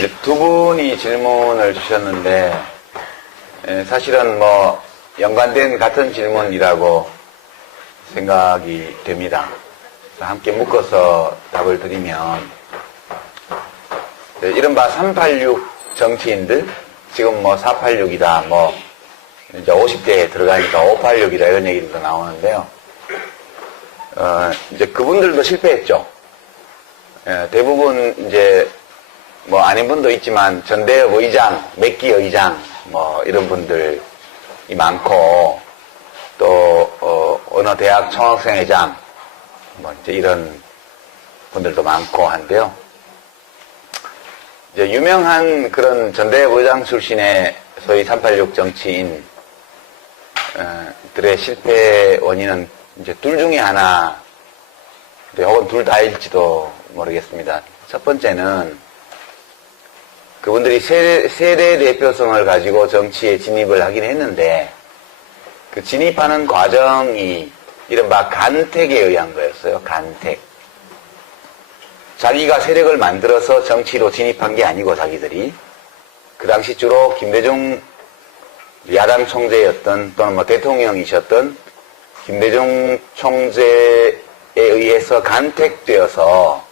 이제 두 분이 질문을 주셨는데, 사실은 뭐, 연관된 같은 질문이라고 생각이 됩니다. 함께 묶어서 답을 드리면, 이른바 386 정치인들, 지금 뭐 486이다, 뭐, 이제 50대에 들어가니까 586이다, 이런 얘기도 나오는데요. 이제 그분들도 실패했죠. 대부분 이제, 뭐 아닌 분도 있지만 전대협 의장, 맥기 의장, 뭐 이런 분들이 많고, 또, 어느 대학 총학생회장, 뭐 이제 이런 분들도 많고 한데요. 이제 유명한 그런 전대협 의장 출신의 소위 386 정치인, 들의 실패 원인은 이제 둘 중에 하나, 혹은 둘 다일지도 모르겠습니다. 첫 번째는 그분들이 세대 대표성을 가지고 정치에 진입을 하긴 했는데, 그 진입하는 과정이 이른바 간택에 의한 거였어요. 간택. 자기가 세력을 만들어서 정치로 진입한 게 아니고 자기들이 그 당시 주로 김대중 야당 총재였던 또는 뭐 대통령이셨던 김대중 총재에 의해서 간택되어서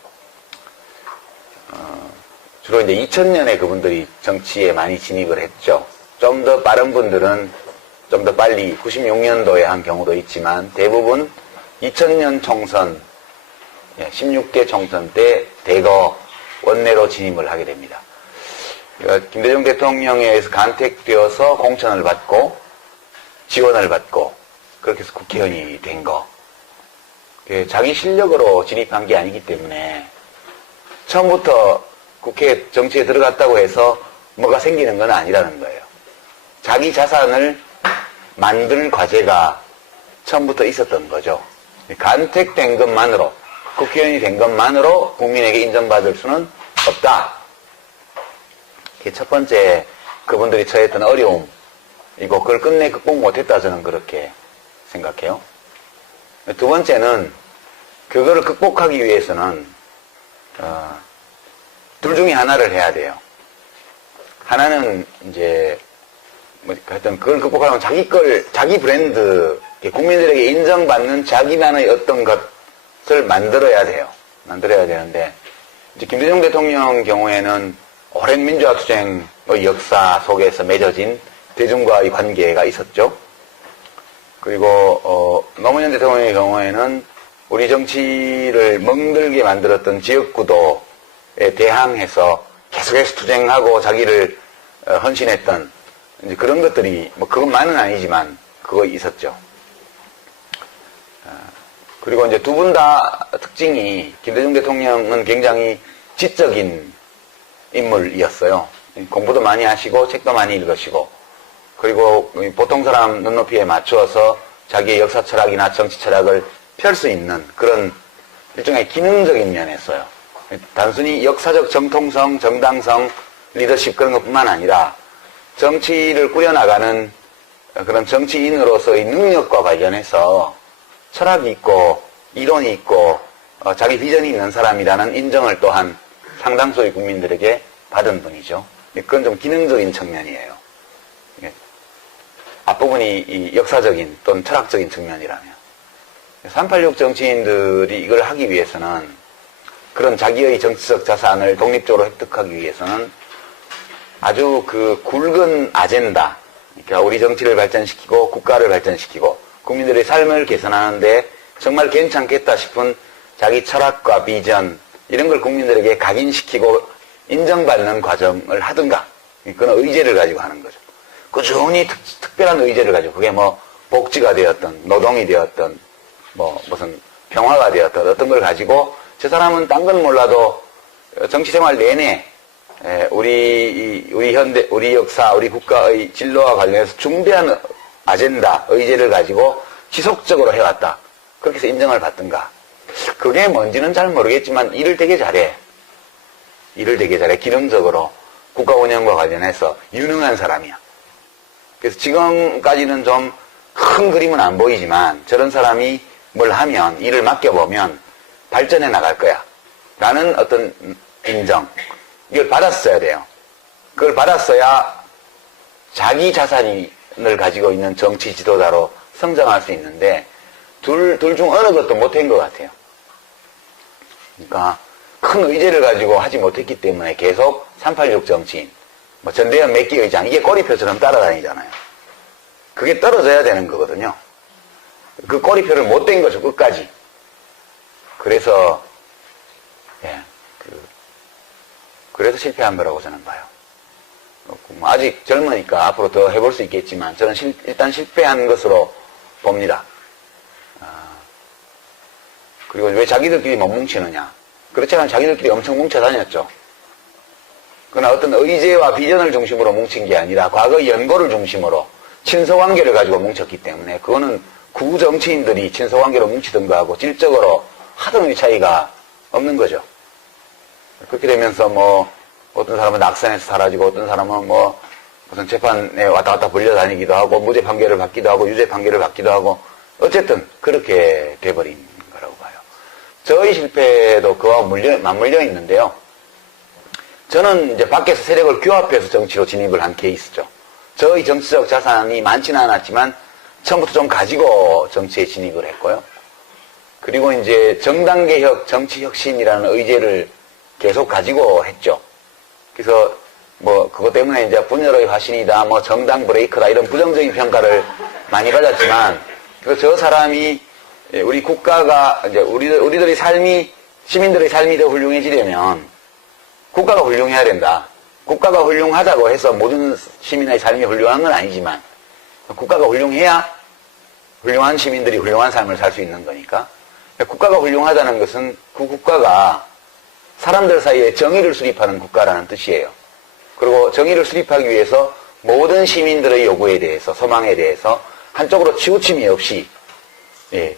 주로 이제 2000년에 그분들이 정치에 많이 진입을 했죠. 좀 더 빠른 분들은 좀 더 빨리 96년도에 한 경우도 있지만 대부분 2000년 총선, 16대 총선 때 대거 원내로 진입을 하게 됩니다. 그러니까 김대중 대통령에 의해서 간택되어서 공천을 받고 지원을 받고 그렇게 해서 국회의원이 된 거. 자기 실력으로 진입한 게 아니기 때문에 처음부터 국회 정치에 들어갔다고 해서 뭐가 생기는 건 아니라는 거예요. 자기 자산을 만들 과제가 처음부터 있었던 거죠. 간택된 것만으로, 국회의원이 된 것만으로 국민에게 인정받을 수는 없다. 그게 첫 번째 그분들이 처했던 어려움이고, 그걸 끝내 극복 못했다, 저는 그렇게 생각해요. 두 번째는 그거를 극복하기 위해서는 둘 중에 하나를 해야 돼요. 하나는 이제 뭐 하여튼 그걸 극복하려면 자기 브랜드, 국민들에게 인정받는 자기만의 어떤 것을 만들어야 돼요. 만들어야 되는데 이제 김대중 대통령 경우에는 오랜 민주화 투쟁의 역사 속에서 맺어진 대중과의 관계가 있었죠. 그리고 노무현 대통령의 경우에는 우리 정치를 멍들게 만들었던 지역구도에 대항해서 계속해서 투쟁하고 자기를 헌신했던 이제 그런 것들이 뭐 그것만은 아니지만 그거 있었죠. 그리고 이제 두 분 다 특징이 김대중 대통령은 굉장히 지적인 인물이었어요. 공부도 많이 하시고 책도 많이 읽으시고 그리고 보통 사람 눈높이에 맞추어서 자기의 역사 철학이나 정치 철학을 펼 수 있는 그런 일종의 기능적인 면에서요. 단순히 역사적 정통성, 정당성, 리더십 그런 것뿐만 아니라 정치를 꾸려나가는 그런 정치인으로서의 능력과 관련해서 철학이 있고 이론이 있고 자기 비전이 있는 사람이라는 인정을 또한 상당수의 국민들에게 받은 분이죠. 그건 좀 기능적인 측면이에요. 앞부분이 이 역사적인 또는 철학적인 측면이라면 386 정치인들이 이걸 하기 위해서는 그런 자기의 정치적 자산을 독립적으로 획득하기 위해서는 아주 그 굵은 아젠다, 그러니까 우리 정치를 발전시키고 국가를 발전시키고 국민들의 삶을 개선하는데 정말 괜찮겠다 싶은 자기 철학과 비전 이런 걸 국민들에게 각인시키고 인정받는 과정을 하든가, 그건 의제를 가지고 하는 거죠. 꾸준히 특별한 의제를 가지고 그게 뭐 복지가 되었던 노동이 되었던 뭐 무슨 평화가 되었던 어떤 걸 가지고 저 사람은 딴 건 몰라도 정치 생활 내내 우리 현대, 우리 역사, 우리 국가의 진로와 관련해서 중대한 아젠다, 의제를 가지고 지속적으로 해왔다. 그렇게 해서 인정을 받든가. 그게 뭔지는 잘 모르겠지만 일을 되게 잘해. 기능적으로 국가 운영과 관련해서 유능한 사람이야. 그래서 지금까지는 좀 큰 그림은 안 보이지만 저런 사람이 뭘 하면, 일을 맡겨보면 발전해 나갈 거야. 라는 어떤 인정. 이걸 받았어야 돼요. 그걸 받았어야 자기 자산을 가지고 있는 정치 지도자로 성장할 수 있는데 둘 중 어느 것도 못한 것 같아요. 그러니까 큰 의제를 가지고 하지 못했기 때문에 계속 386 정치인, 뭐 전대현 몇 개 의장, 이게 꼬리표처럼 따라다니잖아요. 그게 떨어져야 되는 거거든요. 그 꼬리표를 못 댄 거죠, 끝까지. 그래서, 그래서 실패한 거라고 저는 봐요. 아직 젊으니까 앞으로 더 해볼 수 있겠지만, 저는 일단 실패한 것으로 봅니다. 그리고 왜 자기들끼리 못 뭉치느냐. 그렇지만 자기들끼리 엄청 뭉쳐 다녔죠. 그러나 어떤 의제와 비전을 중심으로 뭉친 게 아니라 과거 연고를 중심으로 친서관계를 가지고 뭉쳤기 때문에 그거는 구정치인들이 친서관계로 뭉치던 거하고 질적으로 하등의 차이가 없는 거죠. 그렇게 되면서 뭐 어떤 사람은 낙선해서 사라지고 어떤 사람은 뭐 무슨 재판에 왔다 갔다 불려다니기도 하고 무죄 판결을 받기도 하고 유죄 판결을 받기도 하고 어쨌든 그렇게 돼버린 거라고 봐요. 저희 실패도 그와 맞물려 있는데요. 저는 이제 밖에서 세력을 규합해서 정치로 진입을 한 케이스죠. 저희 정치적 자산이 많지는 않았지만 처음부터 좀 가지고 정치에 진입을 했고요. 그리고 이제 정당개혁, 정치혁신이라는 의제를 계속 가지고 했죠. 그래서 뭐 그것 때문에 이제 분열의 화신이다, 뭐 정당 브레이크다 이런 부정적인 평가를 많이 받았지만 저 사람이 우리 국가가 이제 우리들의 삶이 시민들의 삶이 더 훌륭해지려면 국가가 훌륭해야 된다. 국가가 훌륭하다고 해서 모든 시민의 삶이 훌륭한 건 아니지만 국가가 훌륭해야 훌륭한 시민들이 훌륭한 삶을 살 수 있는 거니까 국가가 훌륭하다는 것은 그 국가가 사람들 사이에 정의를 수립하는 국가라는 뜻이에요. 그리고 정의를 수립하기 위해서 모든 시민들의 요구에 대해서 소망에 대해서 한쪽으로 치우침이 없이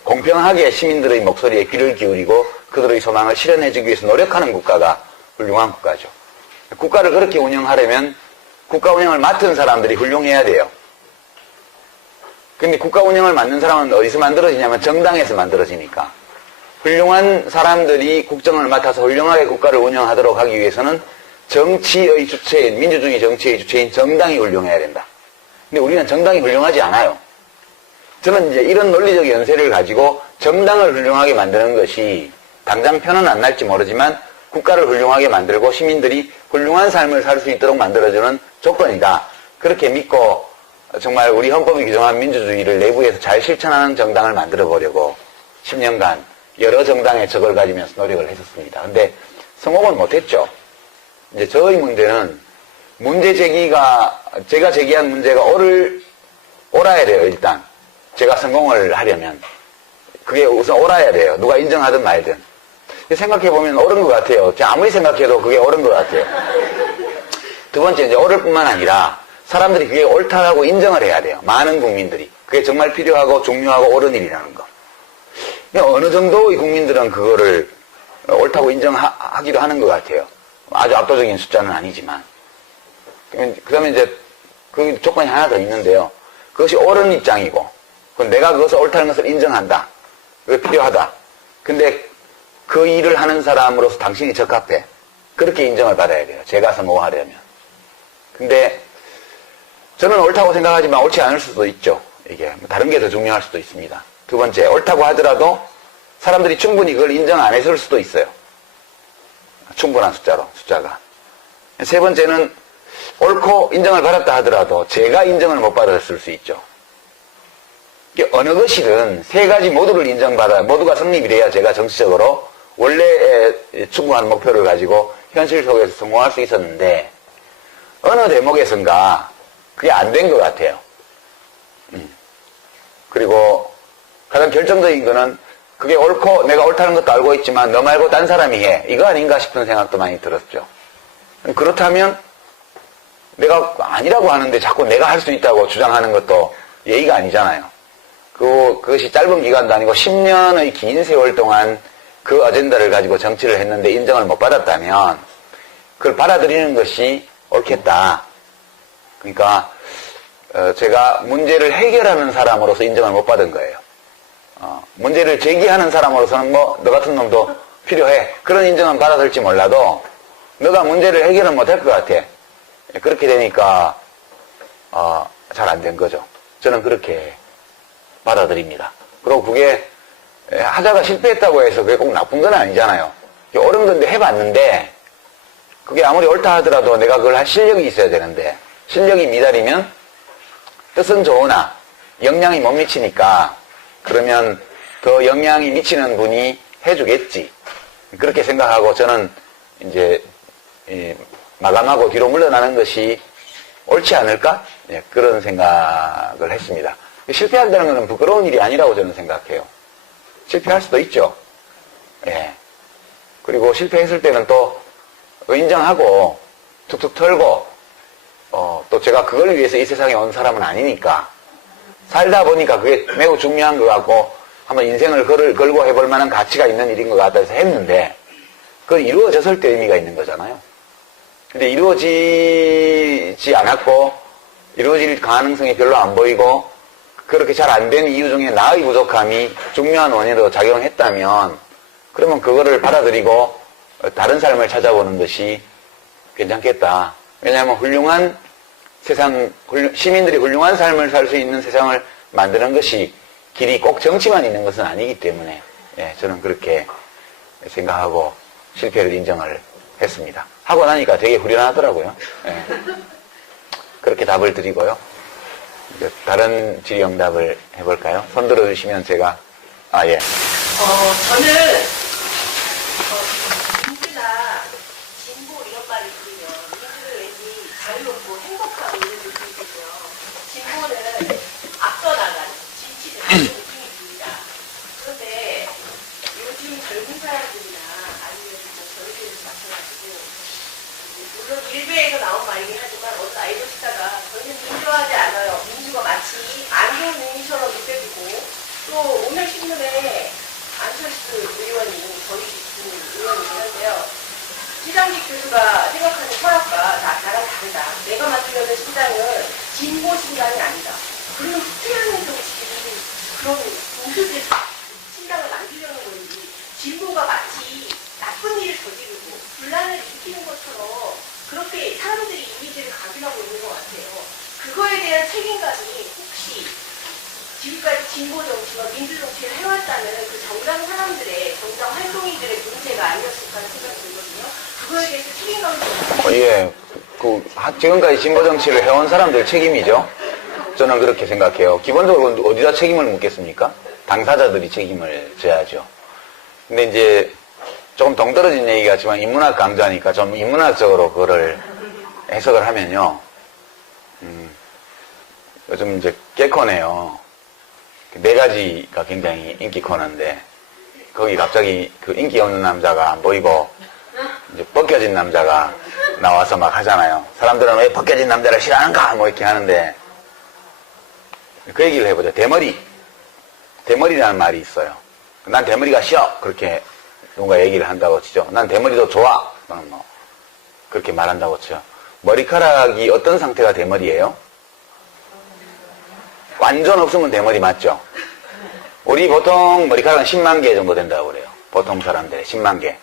공평하게 시민들의 목소리에 귀를 기울이고 그들의 소망을 실현해주기 위해서 노력하는 국가가 훌륭한 국가죠. 국가를 그렇게 운영하려면 국가 운영을 맡은 사람들이 훌륭해야 돼요. 근데 국가 운영을 맡는 사람은 어디서 만들어지냐면 정당에서 만들어지니까 훌륭한 사람들이 국정을 맡아서 훌륭하게 국가를 운영하도록 하기 위해서는 정치의 주체인, 민주주의 정치의 주체인 정당이 훌륭해야 된다. 근데 우리는 정당이 훌륭하지 않아요. 저는 이제 이런 논리적 연세를 가지고 정당을 훌륭하게 만드는 것이 당장 편은 안 날지 모르지만 국가를 훌륭하게 만들고 시민들이 훌륭한 삶을 살 수 있도록 만들어주는 조건이다. 그렇게 믿고 정말 우리 헌법이 규정한 민주주의를 내부에서 잘 실천하는 정당을 만들어 보려고 10년간 여러 정당의 적을 가지면서 노력을 했었습니다. 근데 성공은 못했죠. 이제 저의 문제는 문제 제기가 제가 제기한 문제가 옳아야 돼요. 일단 제가 성공을 하려면 그게 우선 옳아야 돼요. 누가 인정하든 말든. 생각해보면 옳은 것 같아요. 아무리 생각해도 그게 옳은 것 같아요. 두 번째, 이제 옳을 뿐만 아니라 사람들이 그게 옳다라고 인정을 해야 돼요. 많은 국민들이. 그게 정말 필요하고 중요하고 옳은 일이라는 거. 어느 정도의 국민들은 그거를 옳다고 인정하기도 하는 것 같아요. 아주 압도적인 숫자는 아니지만. 그 다음에 이제 그 조건이 하나 더 있는데요. 그것이 옳은 입장이고, 내가 그것을 옳다는 것을 인정한다. 그게 필요하다. 근데 그 일을 하는 사람으로서 당신이 적합해. 그렇게 인정을 받아야 돼요. 제가 성공하려면. 근데 저는 옳다고 생각하지만 옳지 않을 수도 있죠. 이게 다른 게 더 중요할 수도 있습니다. 두 번째, 옳다고 하더라도 사람들이 충분히 그걸 인정 안 했을 수도 있어요. 충분한 숫자가. 세 번째는 옳고 인정을 받았다 하더라도 제가 인정을 못 받았을 수 있죠. 어느 것이든 세 가지 모두를 인정받아야 모두가 성립이 돼야 제가 정치적으로 원래 추구한 목표를 가지고 현실 속에서 성공할 수 있었는데 어느 대목에선가 그게 안 된 것 같아요. 그리고 가장 결정적인 거는 그게 옳고 내가 옳다는 것도 알고 있지만 너 말고 딴 사람이 해. 이거 아닌가 싶은 생각도 많이 들었죠. 그렇다면 내가 아니라고 하는데 자꾸 내가 할 수 있다고 주장하는 것도 예의가 아니잖아요. 그것이 짧은 기간도 아니고 10년의 긴 세월 동안 그 어젠다를 가지고 정치를 했는데 인정을 못 받았다면 그걸 받아들이는 것이 옳겠다. 그러니까 제가 문제를 해결하는 사람으로서 인정을 못 받은 거예요. 문제를 제기하는 사람으로서는 뭐 너 같은 놈도 필요해. 그런 인정은 받아들지 몰라도 너가 문제를 해결은 못할 것 같아. 그렇게 되니까 잘 안 된 거죠. 저는 그렇게 받아들입니다. 그리고 그게 하다가 실패했다고 해서 그게 꼭 나쁜 건 아니잖아요. 어려운 건데 해봤는데 그게 아무리 옳다 하더라도 내가 그걸 할 실력이 있어야 되는데 실력이 미달이면 뜻은 좋으나 영향이 못 미치니까 그러면 더 영향이 미치는 분이 해주겠지. 그렇게 생각하고 저는 이제 마감하고 뒤로 물러나는 것이 옳지 않을까? 예, 그런 생각을 했습니다. 실패한다는 것은 부끄러운 일이 아니라고 저는 생각해요. 실패할 수도 있죠. 예. 그리고 실패했을 때는 또 인정하고 툭툭 털고 또 제가 그걸 위해서 이 세상에 온 사람은 아니니까 살다 보니까 그게 매우 중요한 것 같고 한번 인생을 걸고 해볼 만한 가치가 있는 일인 것 같아서 했는데 그건 이루어졌을 때 의미가 있는 거잖아요. 근데 이루어지지 않았고 이루어질 가능성이 별로 안 보이고 그렇게 잘 안 된 이유 중에 나의 부족함이 중요한 원인으로 작용했다면 그러면 그거를 받아들이고 다른 삶을 찾아보는 것이 괜찮겠다. 왜냐하면 훌륭한 세상, 시민들이 훌륭한 삶을 살 수 있는 세상을 만드는 것이 길이 꼭 정치만 있는 것은 아니기 때문에 예, 저는 그렇게 생각하고 실패를 인정을 했습니다. 하고 나니까 되게 후련하더라고요. 예. 그렇게 답을 드리고요. 이제 다른 질의응답을 해볼까요? 손 들어주시면 제가 예. 저는 민주나 진보 이런 말이 들리면 민주는 왠지 자유롭고 행복하고 이런 느낌이 들고요. 진보는 앞서 나가는 진취는 그런 느낌이 듭니다. 그런데 요즘 젊은 사람들이나 아니면 저희들에서 마찬가지고 물론 일베에서 나온 말이긴 하지만 어떤 아이돌 스타가 저희는 민주화하지 않아요. 민주가 마치 안 좋은 의미처럼 느껴지고 또 오늘 신문에 안철수 의원이 저희 의원이긴 한데요. 시장직 교수가 생각하는 철학과 나랑 다르다. 내가 맡으려는 신당은 진보 신당이 아니다. 그러면 후퇴하는 정치들이 그런 우수들 신당을 만들려는 건지 진보가 마치 나쁜 일을 저지르고 분란을 일으키는 것처럼 그렇게 사람들이 이미지를 각인하고 있는 것 같아요. 그거에 대한 책임감이 혹시 지금까지 진보 정치와 민주 정치를 해왔다는 그 정당 사람들의, 정당 활동인들의 문제가 아니었을까 하는 생각이 들거든요. 그거에 대해서 책임감을 좀. 예. 지금까지 진보 정치를 해온 사람들 책임이죠. 저는 그렇게 생각해요. 기본적으로 어디다 책임을 묻겠습니까? 당사자들이 책임을 져야죠. 근데 이제 조금 동떨어진 얘기 같지만 인문학 강좌니까 좀 인문학적으로 그거를 해석을 하면요. 요즘 이제 개코네요. 네 가지가 굉장히 인기 코너인데 거기 갑자기 그 인기 없는 남자가 안 보이고 이제 벗겨진 남자가 나와서 막 하잖아요. 사람들은 왜 벗겨진 남자를 싫어하는가 뭐 이렇게 하는데 그 얘기를 해보죠. 대머리라는 말이 있어요. 난 대머리가 싫어 그렇게 누군가 얘기를 한다고 치죠. 난 대머리도 좋아 또는 뭐 그렇게 말한다고 치죠. 머리카락이 어떤 상태가 대머리예요? 완전 없으면 대머리 맞죠? 우리 보통 머리카락은 10만 개 정도 된다고 그래요. 보통 사람들의 10만 개.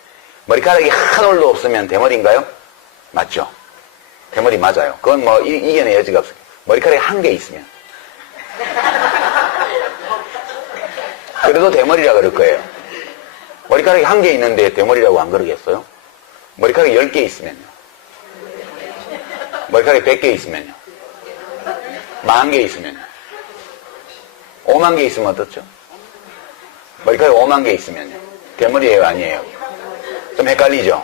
머리카락이 한 올도 없으면 대머리인가요? 맞죠? 대머리 맞아요. 그건 뭐 이겨낼 여지가 없어요. 머리카락이 한 개 있으면. 그래도 대머리라 그럴 거예요. 머리카락이 한 개 있는데 대머리라고 안 그러겠어요? 머리카락이 10개 있으면요. 머리카락이 100개 있으면요. 10,000개 있으면요. 5만 개 있으면 어떻죠? 머리카락이 5만 개 있으면요. 대머리예요, 아니에요? 좀 헷갈리죠?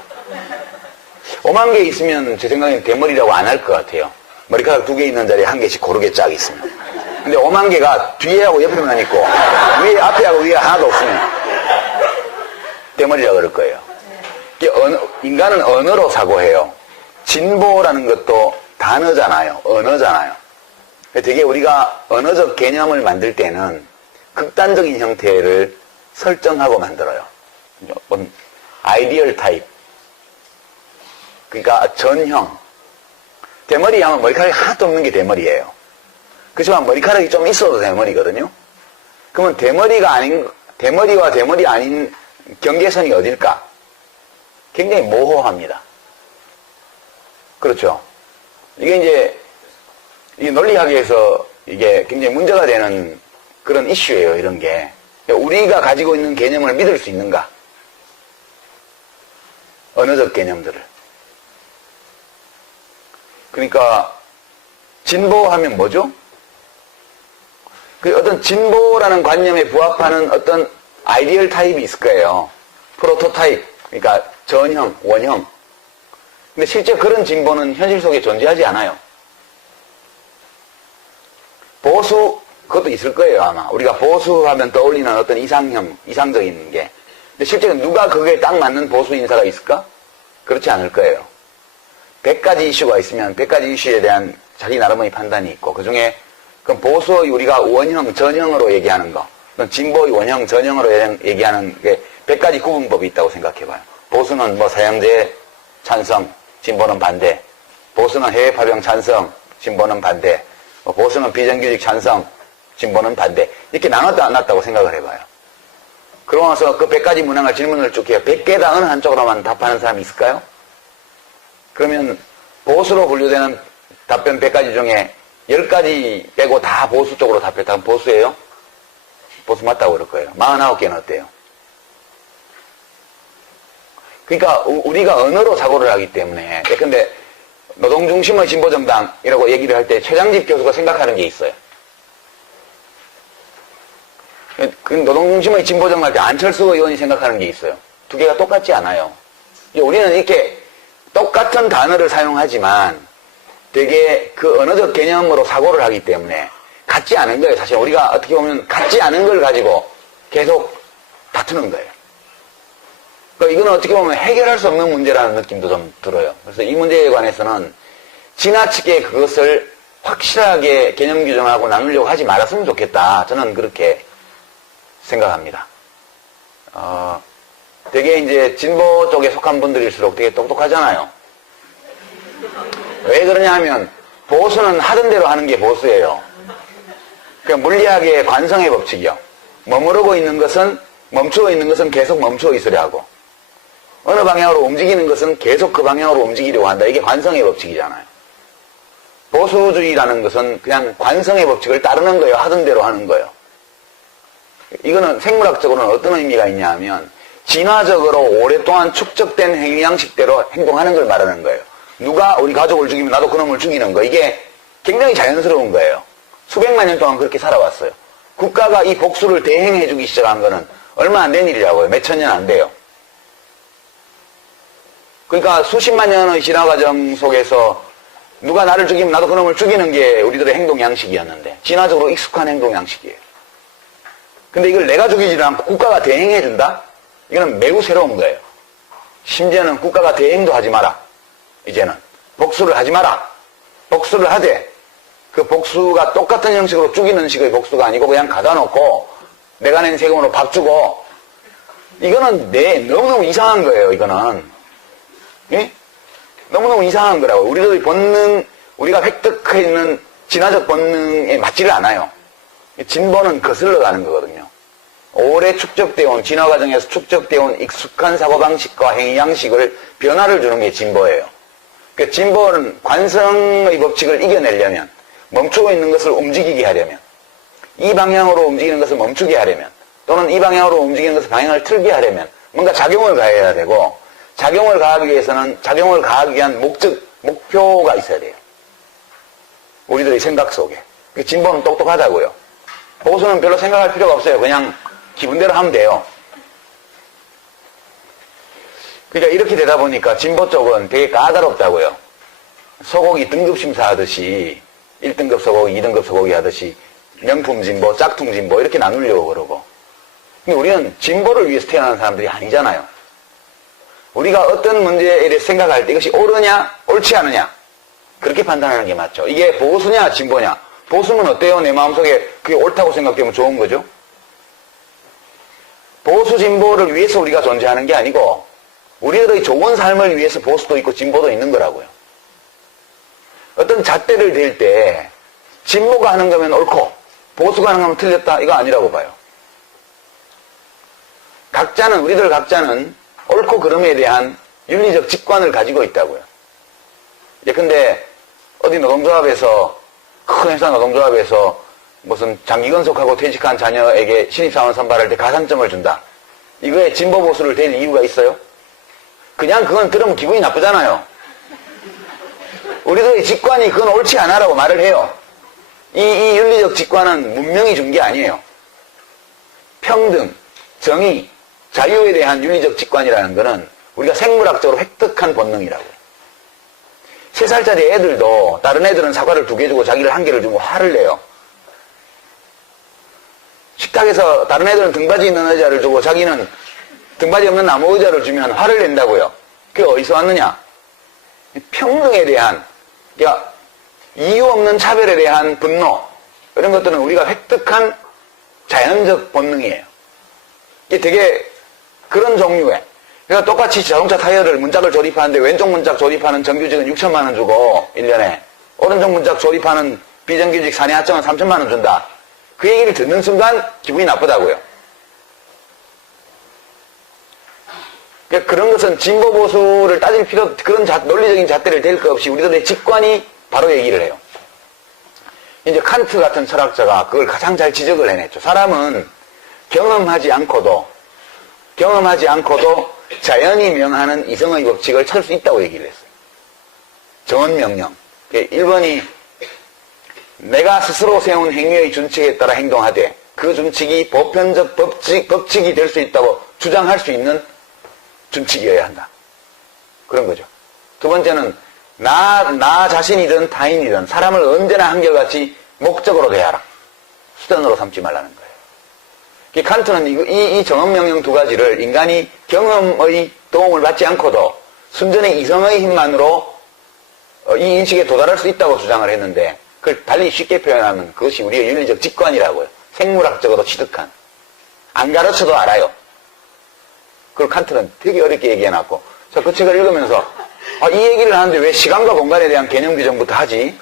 5만 개 있으면 제 생각엔 대머리라고 안 할 것 같아요. 머리카락 2개 있는 자리에 1개씩 고르게 쫙 있으면. 근데 5만 개가 뒤에하고 옆에만 있고 위에 앞에하고 위에 하나도 없으면 대머리라고 그럴 거예요. 인간은 언어로 사고해요. 진보라는 것도 단어잖아요. 언어잖아요. 되게 우리가 언어적 개념을 만들 때는 극단적인 형태를 설정하고 만들어요. 아이디얼 타입. 그러니까 전형. 대머리 하면 머리카락이 하나도 없는 게 대머리예요. 그렇지만 머리카락이 좀 있어도 대머리거든요. 그러면 대머리와 대머리 아닌 경계선이 어딜까? 굉장히 모호합니다. 그렇죠. 이게 이제, 이 논리학에서 이게 굉장히 문제가 되는 그런 이슈예요, 이런 게. 우리가 가지고 있는 개념을 믿을 수 있는가? 언어적 개념들을. 그러니까, 진보하면 뭐죠? 그 어떤 진보라는 관념에 부합하는 어떤 아이디얼 타입이 있을 거예요. 프로토타입. 그러니까 전형, 원형. 근데 실제 그런 진보는 현실 속에 존재하지 않아요. 보수, 그것도 있을 거예요, 아마. 우리가 보수하면 떠올리는 어떤 이상형, 이상적인 게. 근데 실제로 누가 그게 딱 맞는 보수 인사가 있을까? 그렇지 않을 거예요. 100가지 이슈가 있으면 100가지 이슈에 대한 자기 나름의 판단이 있고, 그 중에 그럼 보수의 우리가 원형, 전형으로 얘기하는 거, 진보의 원형, 전형으로 얘기하는 게 100가지 구분법이 있다고 생각해봐요. 보수는 뭐 사형제 찬성, 진보는 반대. 보수는 해외 파병 찬성, 진보는 반대. 보수는 비정규직 찬성, 진보는 반대. 이렇게 나눴다 안 났다고 생각을 해봐요. 그러고 나서 그 100가지 문항을 질문을 쭉 해요. 100개 다 어느 한쪽으로만 답하는 사람이 있을까요? 그러면 보수로 분류되는 답변 100가지 중에 10가지 빼고 다 보수 쪽으로 답했다면 보수예요? 보수 맞다고 그럴 거예요. 49개는 어때요? 그러니까 우리가 언어로 사고를 하기 때문에. 근데 노동중심의 진보정당이라고 얘기를 할 때 최장집 교수가 생각하는 게 있어요. 그 노동중심의 진보정당 할 때 안철수 의원이 생각하는 게 있어요. 두 개가 똑같지 않아요. 우리는 이렇게 똑같은 단어를 사용하지만 되게 그 언어적 개념으로 사고를 하기 때문에 같지 않은 거예요. 사실 우리가 어떻게 보면 같지 않은 걸 가지고 계속 다투는 거예요. 그러니까 이거는 어떻게 보면 해결할 수 없는 문제라는 느낌도 좀 들어요. 그래서 이 문제에 관해서는 지나치게 그것을 확실하게 개념 규정하고 나누려고 하지 말았으면 좋겠다. 저는 그렇게 생각합니다. 되게 이제 진보 쪽에 속한 분들일수록 되게 똑똑하잖아요. 왜 그러냐 하면 보수는 하던 대로 하는 게 보수예요. 그러니까 물리학의 관성의 법칙이요. 머무르고 있는 것은, 멈추어 있는 것은 계속 멈추어 있으려 하고, 어느 방향으로 움직이는 것은 계속 그 방향으로 움직이려고 한다. 이게 관성의 법칙이잖아요. 보수주의라는 것은 그냥 관성의 법칙을 따르는 거예요. 하던 대로 하는 거예요. 이거는 생물학적으로는 어떤 의미가 있냐 하면 진화적으로 오랫동안 축적된 행위양식대로 행동하는 걸 말하는 거예요. 누가 우리 가족을 죽이면 나도 그놈을 죽이는 거. 이게 굉장히 자연스러운 거예요. 수백만 년 동안 그렇게 살아왔어요. 국가가 이 복수를 대행해주기 시작한 거는 얼마 안 된 일이라고요. 몇 천 년 안 돼요. 그러니까 수십만 년의 진화 과정 속에서 누가 나를 죽이면 나도 그놈을 죽이는 게 우리들의 행동 양식이었는데 진화적으로 익숙한 행동 양식이에요. 근데 이걸 내가 죽이지 않고 국가가 대행해준다? 이거는 매우 새로운 거예요. 심지어는 국가가 대행도 하지 마라. 이제는 복수를 하지 마라. 복수를 하되 그 복수가 똑같은 형식으로 죽이는 식의 복수가 아니고 그냥 가다 놓고 내가 낸 세금으로 밥 주고, 이거는 너무너무 이상한 거예요. 이거는 예? 너무너무 이상한 거라고. 우리들의 본능, 우리가 획득해 있는 진화적 본능에 맞지를 않아요. 진보는 거슬러 가는 거거든요. 오래 축적되어 온, 진화 과정에서 축적되어 온 익숙한 사고방식과 행위 양식을 변화를 주는 게 진보예요. 그러니까 진보는 관성의 법칙을 이겨내려면, 멈추고 있는 것을 움직이게 하려면, 이 방향으로 움직이는 것을 멈추게 하려면, 또는 이 방향으로 움직이는 것을 방향을 틀게 하려면 뭔가 작용을 가해야 되고, 작용을 가하기 위해서는 작용을 가하기 위한 목표가 있어야 돼요. 우리들의 생각 속에. 진보는 똑똑하다고요. 보수는 별로 생각할 필요가 없어요. 그냥 기분대로 하면 돼요. 그러니까 이렇게 되다 보니까 진보 쪽은 되게 까다롭다고요. 소고기 등급 심사하듯이 1등급 소고기, 2등급 소고기 하듯이 명품 진보, 짝퉁 진보 이렇게 나누려고 그러고. 근데 우리는 진보를 위해서 태어난 사람들이 아니잖아요. 우리가 어떤 문제에 대해 생각할 때 이것이 옳으냐, 옳지 않으냐 그렇게 판단하는 게 맞죠. 이게 보수냐, 진보냐. 보수는 어때요? 내 마음속에 그게 옳다고 생각되면 좋은 거죠. 보수 진보를 위해서 우리가 존재하는 게 아니고 우리들의 좋은 삶을 위해서 보수도 있고 진보도 있는 거라고요. 어떤 잣대를 댈 때 진보가 하는 거면 옳고 보수가 하는 거면 틀렸다 이거 아니라고 봐요. 우리들 각자는 옳고 그름에 대한 윤리적 직관을 가지고 있다고요. 근데 어디 노동조합에서 큰 회사 노동조합에서 무슨 장기근속하고 퇴직한 자녀에게 신입사원 선발할 때 가산점을 준다. 이거에 진보 보수를 댈 이유가 있어요? 그냥 그건 들으면 기분이 나쁘잖아요. 우리들의 직관이 그건 옳지 않아라고 말을 해요. 이 윤리적 직관은 문명이 준 게 아니에요. 평등, 정의, 자유에 대한 윤리적 직관이라는 것은 우리가 생물학적으로 획득한 본능이라고요. 3살짜리 애들도 다른 애들은 사과를 2개 주고 자기를 1개를 주고 화를 내요. 식탁에서 다른 애들은 등받이 있는 의자를 주고 자기는 등받이 없는 나무 의자를 주면 화를 낸다고요. 그게 어디서 왔느냐? 평등에 대한, 그러니까 이유 없는 차별에 대한 분노, 이런 것들은 우리가 획득한 자연적 본능이에요. 이게 되게 그런 종류의, 그러니까 똑같이 자동차 타이어를 문짝을 조립하는데 왼쪽 문짝 조립하는 정규직은 6천만 원 주고 1년에 오른쪽 문짝 조립하는 비정규직 사내 하청은 3천만 원 준다. 그 얘기를 듣는 순간 기분이 나쁘다고요. 그러니까 그런 것은 진보 보수를 따질 필요, 그런 논리적인 잣대를 댈 것 없이 우리들의 직관이 바로 얘기를 해요. 이제 칸트 같은 철학자가 그걸 가장 잘 지적을 해냈죠. 사람은 경험하지 않고도 자연이 명하는 이성의 법칙을 찾을 수 있다고 얘기를 했어요. 정언명령. 1번이 내가 스스로 세운 행위의 준칙에 따라 행동하되 그 준칙이 보편적 법칙이 될 수 있다고 주장할 수 있는 준칙이어야 한다. 그런 거죠. 2번째는 나 자신이든 타인이든 사람을 언제나 한결같이 목적으로 대하라. 수단으로 삼지 말라는 거예요. 칸트는 이 정언명령 2가지를 인간이 경험의 도움을 받지 않고도 순전히 이성의 힘만으로 이 인식에 도달할 수 있다고 주장을 했는데 그걸 달리 쉽게 표현하면 그것이 우리의 윤리적 직관이라고요. 생물학적으로 취득한. 안 가르쳐도 알아요. 그걸 칸트는 되게 어렵게 얘기해놨고 그 책을 읽으면서 이 얘기를 하는데 왜 시간과 공간에 대한 개념 규정부터 하지?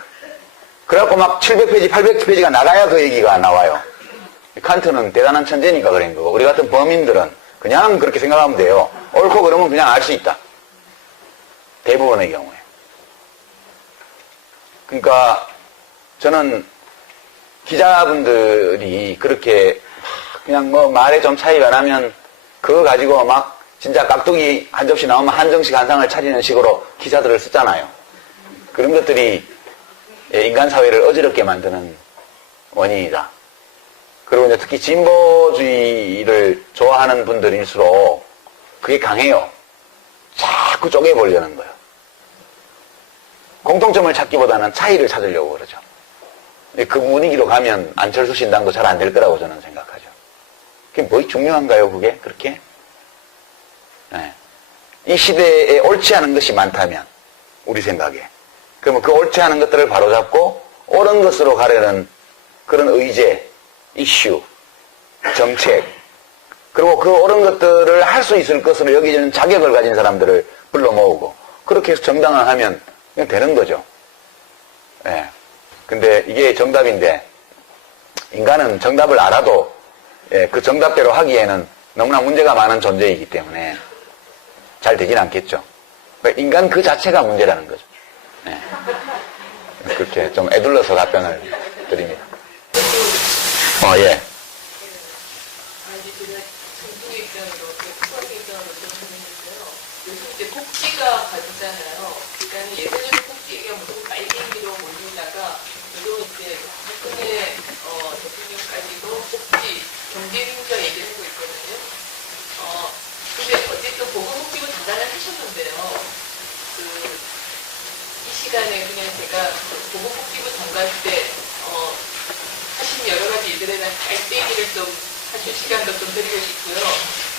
그래갖고 막 700페이지, 800페이지가 나가야 그 얘기가 나와요. 칸트는 대단한 천재니까 그런 거고 우리 같은 범인들은 그냥 그렇게 생각하면 돼요. 옳고 그러면 그냥 알 수 있다. 대부분의 경우에. 그러니까 저는 기자분들이 그렇게 그냥 뭐 말에 좀 차이가 나면 그거 가지고 막 진짜 깍두기 한 접시 나오면 한정식 한 상을 차리는 식으로 기사들을 쓰잖아요. 그런 것들이 인간 사회를 어지럽게 만드는 원인이다. 그리고 이제 특히 진보주의를 좋아하는 분들일수록 그게 강해요. 자꾸 쪼개보려는 거예요. 공통점을 찾기보다는 차이를 찾으려고 그러죠. 그 분위기로 가면 안철수 신당도 잘 안 될 거라고 저는 생각하죠. 그게 뭐 중요한가요, 그게? 그렇게? 네. 이 시대에 옳지 않은 것이 많다면, 우리 생각에. 그러면 그 옳지 않은 것들을 바로잡고 옳은 것으로 가려는 그런 의제, 이슈, 정책, 그리고 그 옳은 것들을 할 수 있을 것으로 여기지는 자격을 가진 사람들을 불러 모으고, 그렇게 해서 정당을 하면 그냥 되는 거죠. 예. 근데 이게 정답인데, 인간은 정답을 알아도, 그 정답대로 하기에는 너무나 문제가 많은 존재이기 때문에 잘 되진 않겠죠. 인간 그 자체가 문제라는 거죠. 예. 그렇게 좀 애둘러서 답변을 드립니다. 예. 제가 정부의 입장으로, 수학의 입장으로 좀 고민했어요. 요즘 이제 복지가 가지잖아요. 그러니까 예전에는 복지가 무조건 빨갱이로 몰리다가 지금 이제 박근혜 대통령까지도 복지, 경제민주화 얘기를 하고 있거든요. 근데 어쨌든 보건복지부 장관을 하셨는데요. 이 시간에 그냥 제가 보건복지부 장관 때 하신 여러 가지 일들에 대한 깔때기를 좀 하실 시간도 좀 드리고 싶고요.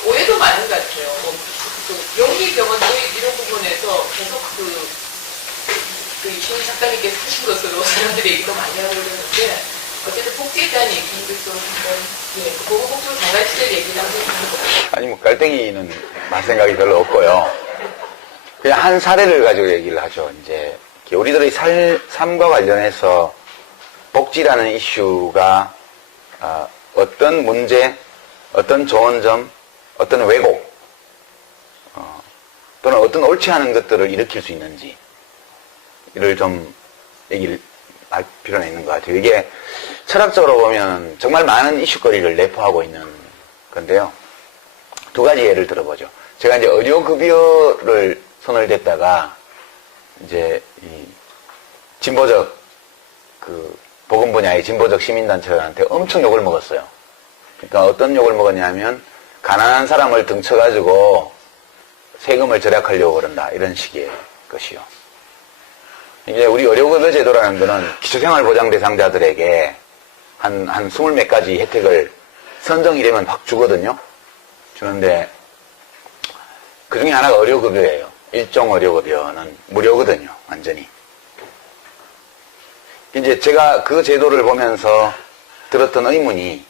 오해도 많은 것 같아요. 용기병원 이런 부분에서 계속 이신희 작가님께서 하신 것으로 사람들이 얘기도 많이 하고 그러는데 어쨌든 복지에 대한 얘기를 좀 한번 보건복지부 장관 시절 얘기를 한번 해보세요. 아니 뭐 깔때기는 할 생각이 별로 없고요. 그냥 한 사례를 가지고 얘기를 하죠. 이제 우리들의 삶과 관련해서 복지라는 이슈가 어떤 문제, 어떤 좋은 점, 어떤 왜곡 또는 어떤 옳지 않은 것들을 일으킬 수 있는지 이를 좀 얘기를 할 필요는 있는 것 같아요. 이게 철학적으로 보면 정말 많은 이슈거리를 내포하고 있는 건데요. 두 가지 예를 들어보죠. 제가 이제 의료급여를 손을 댔다가 이제 이 진보적 그 보건 분야의 진보적 시민단체들한테 엄청 욕을 먹었어요. 그러니까 어떤 욕을 먹었냐면 가난한 사람을 등쳐가지고 세금을 절약하려고 그런다 이런 식의 것이요. 이제 우리 의료급여 제도라는 거는 기초생활보장 대상자들에게 한 20몇 가지 혜택을 선정이 되면 확 주거든요. 주는데 그 중에 하나가 의료급여예요. 일종 의료급여는 무료거든요. 완전히. 이제 제가 그 제도를 보면서 들었던 의문이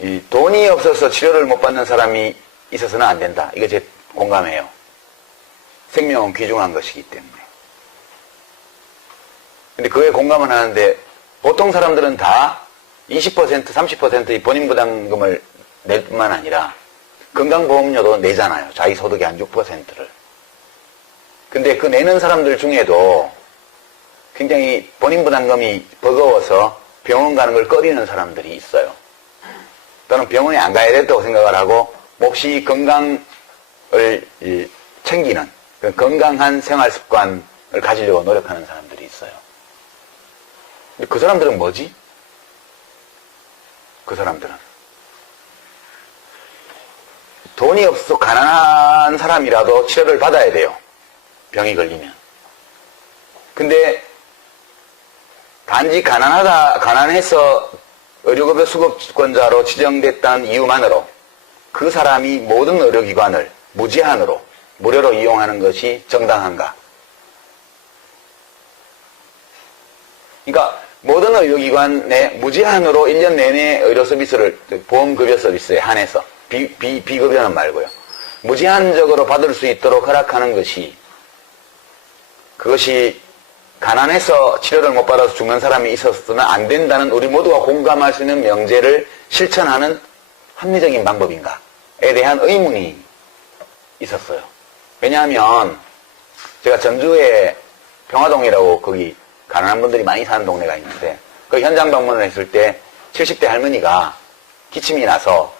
이 돈이 없어서 치료를 못 받는 사람이 있어서는 안 된다. 이거 제 공감해요. 생명은 귀중한 것이기 때문에. 근데 그에 공감은 하는데 보통 사람들은 다 20%, 30%의 본인 부담금을 낼 뿐만 아니라 건강보험료도 내잖아요. 자기 소득의 한 6%를. 근데 그 내는 사람들 중에도 굉장히 본인 부담금이 버거워서 병원 가는 걸 꺼리는 사람들이 있어요. 또는 병원에 안 가야 된다고 생각을 하고 몹시 건강을 챙기는 건강한 생활 습관을 가지려고 노력하는 사람들이 있어요. 근데 그 사람들은 뭐지? 그 사람들은 돈이 없어 가난한 사람이라도 치료를 받아야 돼요. 병이 걸리면. 근데 단지 가난해서 의료급여 수급권자로 지정됐다는 이유만으로 그 사람이 모든 의료기관을 무제한으로 무료로 이용하는 것이 정당한가? 그러니까 모든 의료기관에 무제한으로 1년 내내 의료 서비스를 보험급여 서비스에 한해서 비급여는 말고요. 무제한적으로 받을 수 있도록 허락하는 것이 그것이 가난해서 치료를 못 받아서 죽는 사람이 있었으면 안 된다는 우리 모두가 공감할 수 있는 명제를 실천하는 합리적인 방법인가에 대한 의문이 있었어요. 왜냐하면 제가 전주에 평화동이라고 거기 가난한 분들이 많이 사는 동네가 있는데 그 현장 방문을 했을 때 70대 할머니가 기침이 나서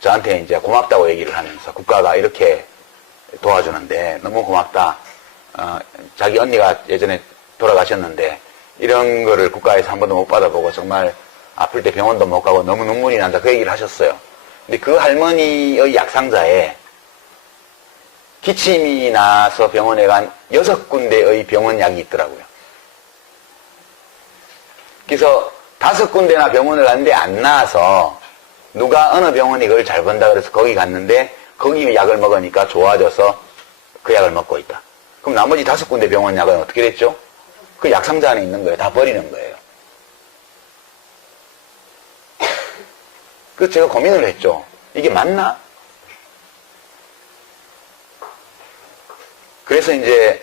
저한테 이제 고맙다고 얘기를 하면서 국가가 이렇게 도와주는데 너무 고맙다. 자기 언니가 예전에 돌아가셨는데 이런 거를 국가에서 한 번도 못 받아보고 정말 아플 때 병원도 못 가고 너무 눈물이 난다 그 얘기를 하셨어요. 근데 그 할머니의 약상자에 기침이 나서 병원에 간 6군데의 병원 약이 있더라고요. 그래서 5군데나 병원을 갔는데 안 나와서 누가 어느 병원이 그걸 잘 본다 그래서 거기 갔는데 거기 약을 먹으니까 좋아져서 그 약을 먹고 있다. 그럼 나머지 5군데 병원 약은 어떻게 됐죠? 그 약상자 안에 있는 거예요. 다 버리는 거예요. 그래서 제가 고민을 했죠. 이게 맞나? 그래서 이제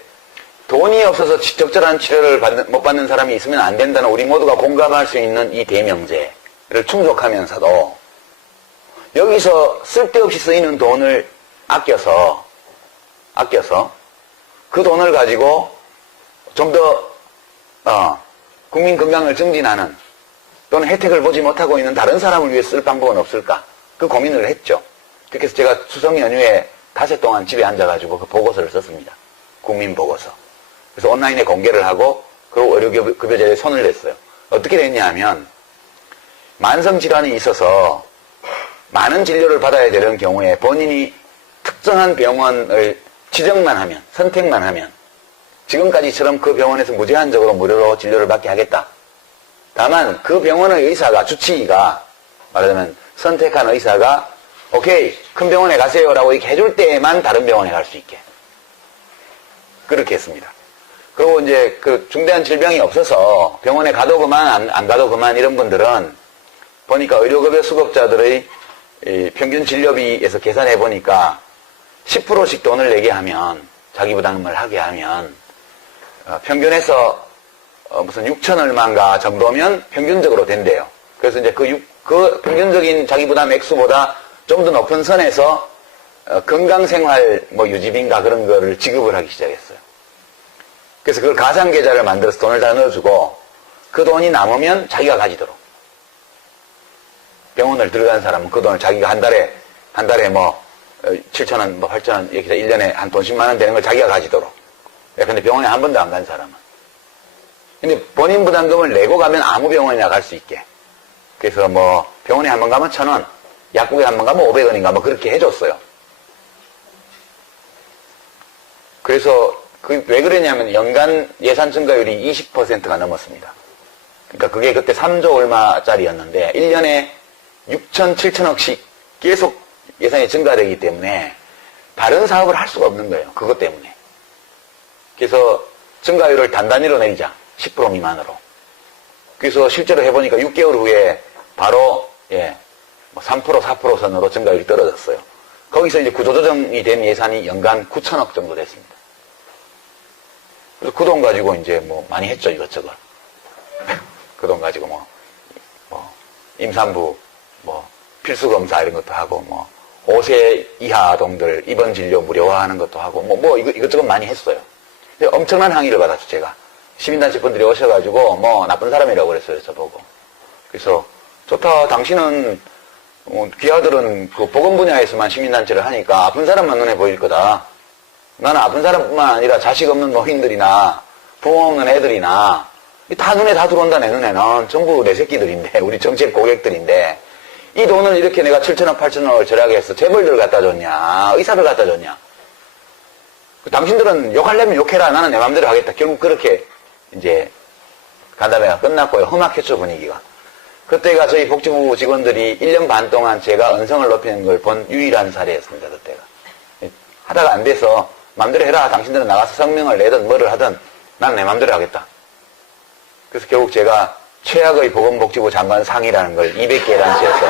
돈이 없어서 적절한 치료를 못 받는 사람이 있으면 안 된다는 우리 모두가 공감할 수 있는 이 대명제를 충족하면서도 여기서 쓸데없이 쓰이는 돈을 아껴서 그 돈을 가지고 좀 더 국민 건강을 증진하는 또는 혜택을 보지 못하고 있는 다른 사람을 위해 쓸 방법은 없을까? 그 고민을 했죠. 그래서 제가 추석 연휴에 닷새 동안 집에 앉아가지고 그 보고서를 썼습니다. 국민보고서. 그래서 온라인에 공개를 하고 그리고 의료급여제에 손을 냈어요. 어떻게 됐냐 하면 만성질환이 있어서 많은 진료를 받아야 되는 경우에 본인이 특정한 병원을 지정만 하면 선택만 하면 지금까지처럼 그 병원에서 무제한적으로 무료로 진료를 받게 하겠다. 다만 그 병원의 의사가 주치의가 말하자면 선택한 의사가 오케이 큰 병원에 가세요라고 이렇게 해줄 때에만 다른 병원에 갈 수 있게 그렇게 했습니다. 그리고 이제 그 중대한 질병이 없어서 병원에 가도 그만 안 가도 그만 이런 분들은 보니까 의료급여 수급자들의 평균 진료비에서 계산해 보니까 10%씩 돈을 내게 하면 자기 부담을 하게 하면 평균에서 무슨 6천 얼마인가 정도면 평균적으로 된대요. 그래서 이제 그 평균적인 자기 부담 액수보다 좀 더 높은 선에서 건강생활 유지비인가 그런 거를 지급을 하기 시작했어요. 그래서 그걸 가상계좌를 만들어서 돈을 다 넣어주고 그 돈이 남으면 자기가 가지도록. 병원을 들어간 사람은 그 돈을 자기가 한 달에 뭐 7,000원, 뭐 8,000원 이렇게 해서 1년에 한 돈 10만 원 되는 걸 자기가 가지도록. 근데 병원에 한 번도 안 간 사람은. 근데 본인 부담금을 내고 가면 아무 병원이나 갈 수 있게. 그래서 뭐 병원에 한 번 가면 1,000원, 약국에 한 번 가면 500원인가 뭐 그렇게 해줬어요. 그래서 왜 그러냐면 연간 예산 증가율이 20%가 넘었습니다. 그러니까 그게 그때 3조 얼마짜리였는데 1년에 6천, 7천억씩 계속 예산이 증가되기 때문에 다른 사업을 할 수가 없는 거예요. 그것 때문에. 그래서 증가율을 단단히로 내리자. 10% 미만으로. 그래서 실제로 해보니까 6개월 후에 바로 3%, 4% 선으로 증가율이 떨어졌어요. 거기서 이제 구조조정이 된 예산이 연간 9천억 정도 됐습니다. 그래서 그 돈 가지고 이제 뭐 많이 했죠, 이것저것. 그 돈 가지고 임산부, 필수검사 이런 것도 하고, 5세 이하 아동들 입원 진료 무료화하는 것도 하고, 이것저것 많이 했어요. 엄청난 항의를 받았죠, 제가. 시민단체 분들이 오셔가지고, 나쁜 사람이라고 그랬어요, 저보고. 그래서, 좋다, 당신은, 귀하들은 그 보건 분야에서만 시민단체를 하니까 아픈 사람만 눈에 보일 거다. 나는 아픈 사람뿐만 아니라 자식 없는 노인들이나 부모 없는 애들이나 다 눈에 다 들어온다, 내 눈에는. 전부 내 새끼들인데, 우리 정책 고객들인데, 이 돈을 이렇게 내가 7천억, 8천억을 절약해 해서 재벌들 갖다 줬냐, 의사들 갖다 줬냐. 당신들은 욕하려면 욕해라, 나는 내 마음대로 하겠다. 결국 그렇게 이제 간담회가 끝났고요. 험악했죠, 분위기가. 그때가 저희 복지부 직원들이 1년 반 동안 제가 언성을 높이는 걸 본 유일한 사례였습니다, 그때가. 하다가 안 돼서 마음대로 해라. 당신들은 나가서 성명을 내든 뭐를 하든 난 내 마음대로 하겠다. 그래서 결국 제가 최악의 보건복지부 장관 상이라는 걸 200개 단체에서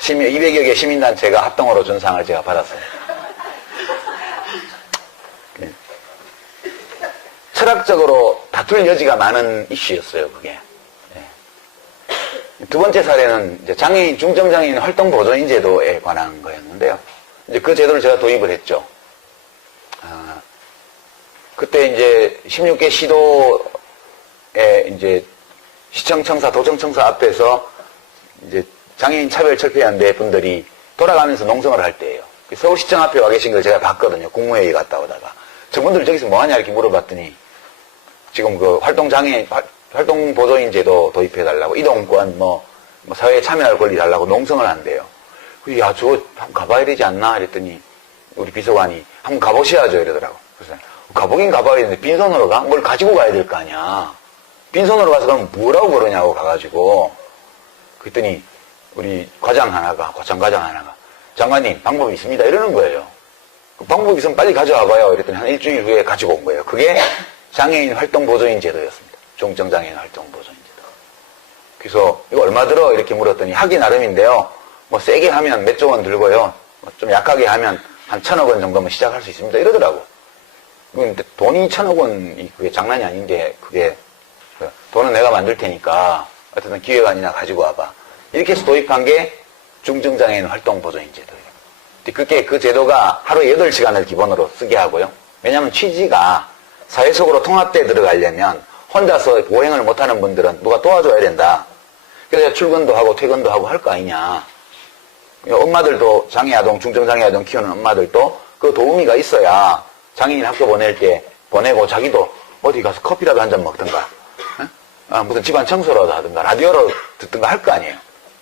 200여 개 시민단체가 합동으로 준 상을 제가 받았어요. 철학적으로 다툴 여지가 많은 이슈였어요, 그게. 두 번째 사례는 이제 장애인, 중증장애인 활동 보조인 제도에 관한 거였는데요. 이제 그 제도를 제가 도입을 했죠. 그때 이제 16개 시도에 이제 시청청사, 도청청사 앞에서 이제 장애인 차별철폐연대 분들이 돌아가면서 농성을 할 때예요. 서울시청 앞에 와 계신 걸 제가 봤거든요. 국무회의 갔다 오다가. 저분들 저기서 뭐 하냐 이렇게 물어봤더니 지금 그 활동 보조인 제도 도입해달라고, 이동권, 사회에 참여할 권리 달라고 농성을 한대요. 야, 저거 한번 가봐야 되지 않나? 이랬더니, 우리 비서관이, 한번 가보셔야죠. 이러더라고. 그래서, 가보긴 가봐야 되는데, 빈손으로 가? 뭘 가지고 가야 될 거 아니야. 빈손으로 가서 그럼 뭐라고 그러냐고 가가지고, 그랬더니, 우리 과장 하나가, 고참과장 하나가, 장관님, 방법이 있습니다. 이러는 거예요. 그 방법이 있으면 빨리 가져와봐요. 이랬더니 한 일주일 후에 가지고 온 거예요. 그게 장애인 활동 보조인 제도였습니다. 중증장애인 활동 보조인 제도. 그래서 이거 얼마 들어? 이렇게 물었더니 하기 나름인데요. 세게 하면 몇 조 원 들고요. 좀 약하게 하면 한 1,000억 원 정도면 시작할 수 있습니다. 이러더라고. 근데 돈이 1,000억 원이 그게 장난이 아닌데, 그게, 돈은 내가 만들 테니까, 어쨌든 기획안이나 가지고 와봐. 이렇게 해서 도입한 게 중증장애인 활동 보조인 제도예요. 그게 그 제도가 하루에 8시간을 기본으로 쓰게 하고요. 왜냐하면 취지가 사회 속으로 통합돼 들어가려면 혼자서 보행을 못하는 분들은 누가 도와줘야 된다. 그래서 출근도 하고 퇴근도 하고 할 거 아니냐. 엄마들도 장애아동, 중증장애아동 키우는 엄마들도 그 도우미가 있어야 장애인 학교 보낼 때 보내고 자기도 어디 가서 커피라도 한 잔 먹든가, 무슨 집안 청소라도 하든가, 라디오로 듣든가 할 거 아니에요.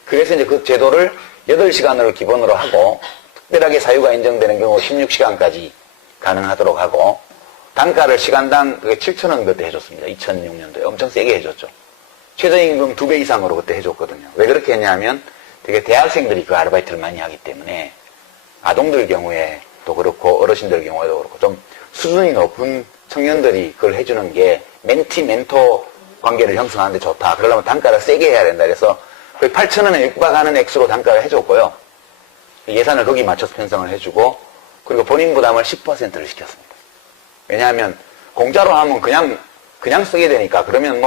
그래서 이제 그 제도를 8시간으로 기본으로 하고, 특별하게 사유가 인정되는 경우 16시간까지 가능하도록 하고, 단가를 시간당 7,000원 그때 해줬습니다. 2006년도에. 엄청 세게 해줬죠. 최저임금 2배 이상으로 그때 해줬거든요. 왜 그렇게 했냐면 되게 대학생들이 그 아르바이트를 많이 하기 때문에 아동들 경우에도 그렇고 어르신들 경우에도 그렇고 좀 수준이 높은 청년들이 그걸 해주는 게 멘티, 멘토 관계를 형성하는 데 좋다. 그러려면 단가를 세게 해야 된다. 그래서 거의 8,000원에 육박하는 액수로 단가를 해줬고요. 예산을 거기 맞춰서 편성을 해주고, 그리고 본인 부담을 10%를 시켰습니다. 왜냐하면 공짜로 하면 그냥 쓰게 되니까, 그러면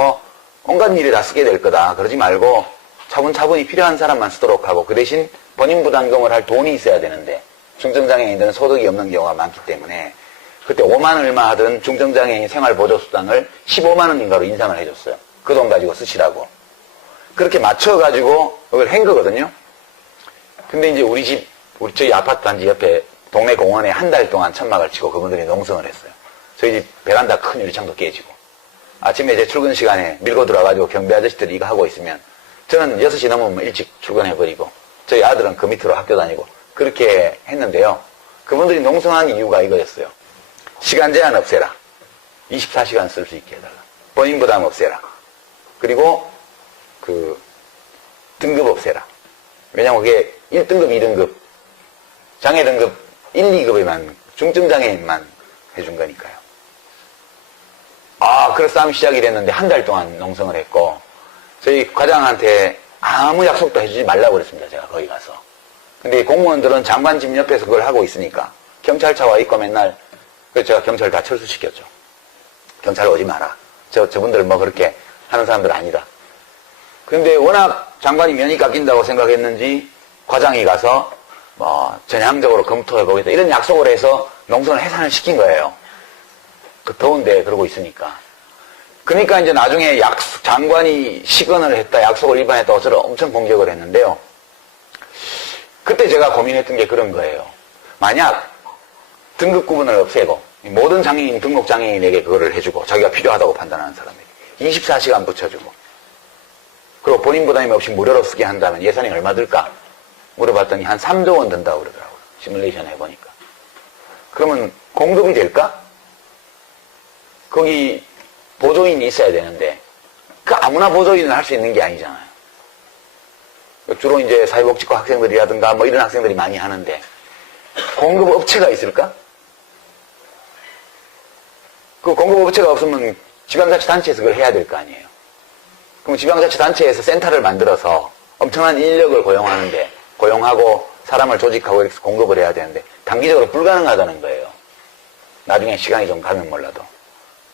온갖 일에 다 쓰게 될 거다. 그러지 말고 차분차분히 필요한 사람만 쓰도록 하고, 그 대신 본인 부담금을 할 돈이 있어야 되는데 중증장애인들은 소득이 없는 경우가 많기 때문에 그때 5만 얼마 하던 중증장애인 생활보조수당을 15만 원인가로 인상을 해줬어요. 그 돈 가지고 쓰시라고. 그렇게 맞춰가지고 그걸 한 거거든요. 근데 이제 저희 아파트 단지 옆에 동네 공원에 한 달 동안 천막을 치고 그분들이 농성을 했어요. 저희 집 베란다 큰 유리창도 깨지고. 아침에 제 출근 시간에 밀고 들어와가지고 경비 아저씨들이 이거 하고 있으면 저는 6시 넘으면 일찍 출근해버리고 저희 아들은 그 밑으로 학교 다니고 그렇게 했는데요. 그분들이 농성한 이유가 이거였어요. 시간 제한 없애라. 24시간 쓸 수 있게 해달라. 본인 부담 없애라. 그리고 등급 없애라. 왜냐면 그게 1등급, 2등급, 장애 등급 1, 2급에만, 중증장애인만 해준 거니까요. 그래서 싸움이 시작이 됐는데 한 달 동안 농성을 했고, 저희 과장한테 아무 약속도 해주지 말라고 그랬습니다. 제가 거기 가서. 근데 공무원들은 장관 집 옆에서 그걸 하고 있으니까 경찰차 와 있고 맨날, 그래서 제가 경찰 다 철수시켰죠. 경찰 오지 마라. 저분들 뭐 그렇게 하는 사람들 아니다. 근데 워낙 장관이 면이 깎인다고 생각했는지 과장이 가서 뭐 전향적으로 검토해보겠다 이런 약속을 해서 농성을 해산을 시킨 거예요. 그 더운데 그러고 있으니까. 그러니까 이제 나중에 장관이 시건을 했다, 약속을 위반했다고 저를 엄청 공격을 했는데요. 그때 제가 고민했던 게 그런 거예요. 만약 등급 구분을 없애고 모든 장애인, 등록 장애인에게 그거를 해주고 자기가 필요하다고 판단하는 사람에게 24시간 붙여주고 그리고 본인 부담이 없이 무료로 쓰게 한다면 예산이 얼마 들까? 물어봤더니 한 3조 원 든다고 그러더라고요. 시뮬레이션 해보니까. 그러면 공급이 될까? 거기 보조인이 있어야 되는데 아무나 보조인을 할 수 있는 게 아니잖아요. 주로 이제 사회복지과 학생들이라든가 뭐 이런 학생들이 많이 하는데 공급 업체가 있을까? 그 공급 업체가 없으면 지방자치단체에서 그걸 해야 될 거 아니에요. 그럼 지방자치단체에서 센터를 만들어서 엄청난 인력을 고용하고 사람을 조직하고 이렇게 공급을 해야 되는데 단기적으로 불가능하다는 거예요. 나중에 시간이 좀 가면 몰라도.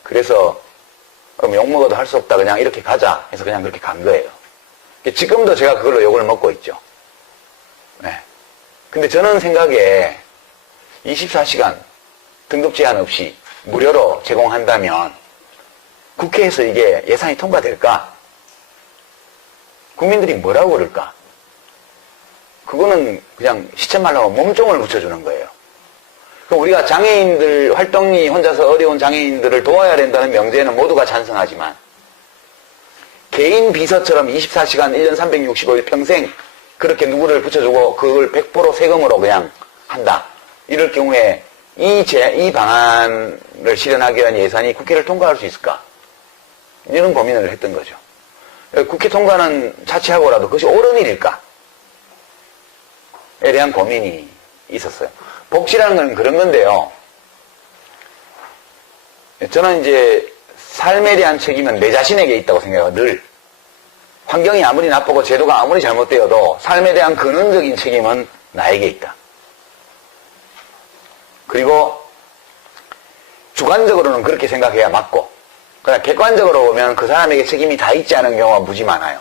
그래서 그럼 욕먹어도 할 수 없다 그냥 이렇게 가자 해서 그냥 그렇게 간 거예요. 지금도 제가 그걸로 욕을 먹고 있죠. 네. 근데 저는 생각에 24시간 등급 제한 없이 무료로 제공한다면 국회에서 이게 예산이 통과될까? 국민들이 뭐라고 그럴까? 그거는 그냥 시체 말라고 몸종을 붙여주는 거예요. 그럼 우리가 장애인들, 활동이 혼자서 어려운 장애인들을 도와야 된다는 명제에는 모두가 찬성하지만 개인 비서처럼 24시간 1년 365일 평생 그렇게 누구를 붙여주고 그걸 100% 세금으로 그냥 한다. 이럴 경우에 이 방안을 실현하기 위한 예산이 국회를 통과할 수 있을까? 이런 고민을 했던 거죠. 국회 통과는 차치하고라도 그것이 옳은 일일까? 에 대한 고민이 있었어요. 복지라는 건 그런 건데요. 저는 이제 삶에 대한 책임은 내 자신에게 있다고 생각해요. 늘. 환경이 아무리 나쁘고 제도가 아무리 잘못되어도 삶에 대한 근원적인 책임은 나에게 있다. 그리고 주관적으로는 그렇게 생각해야 맞고 그러나 객관적으로 보면 그 사람에게 책임이 다 있지 않은 경우가 무지 많아요.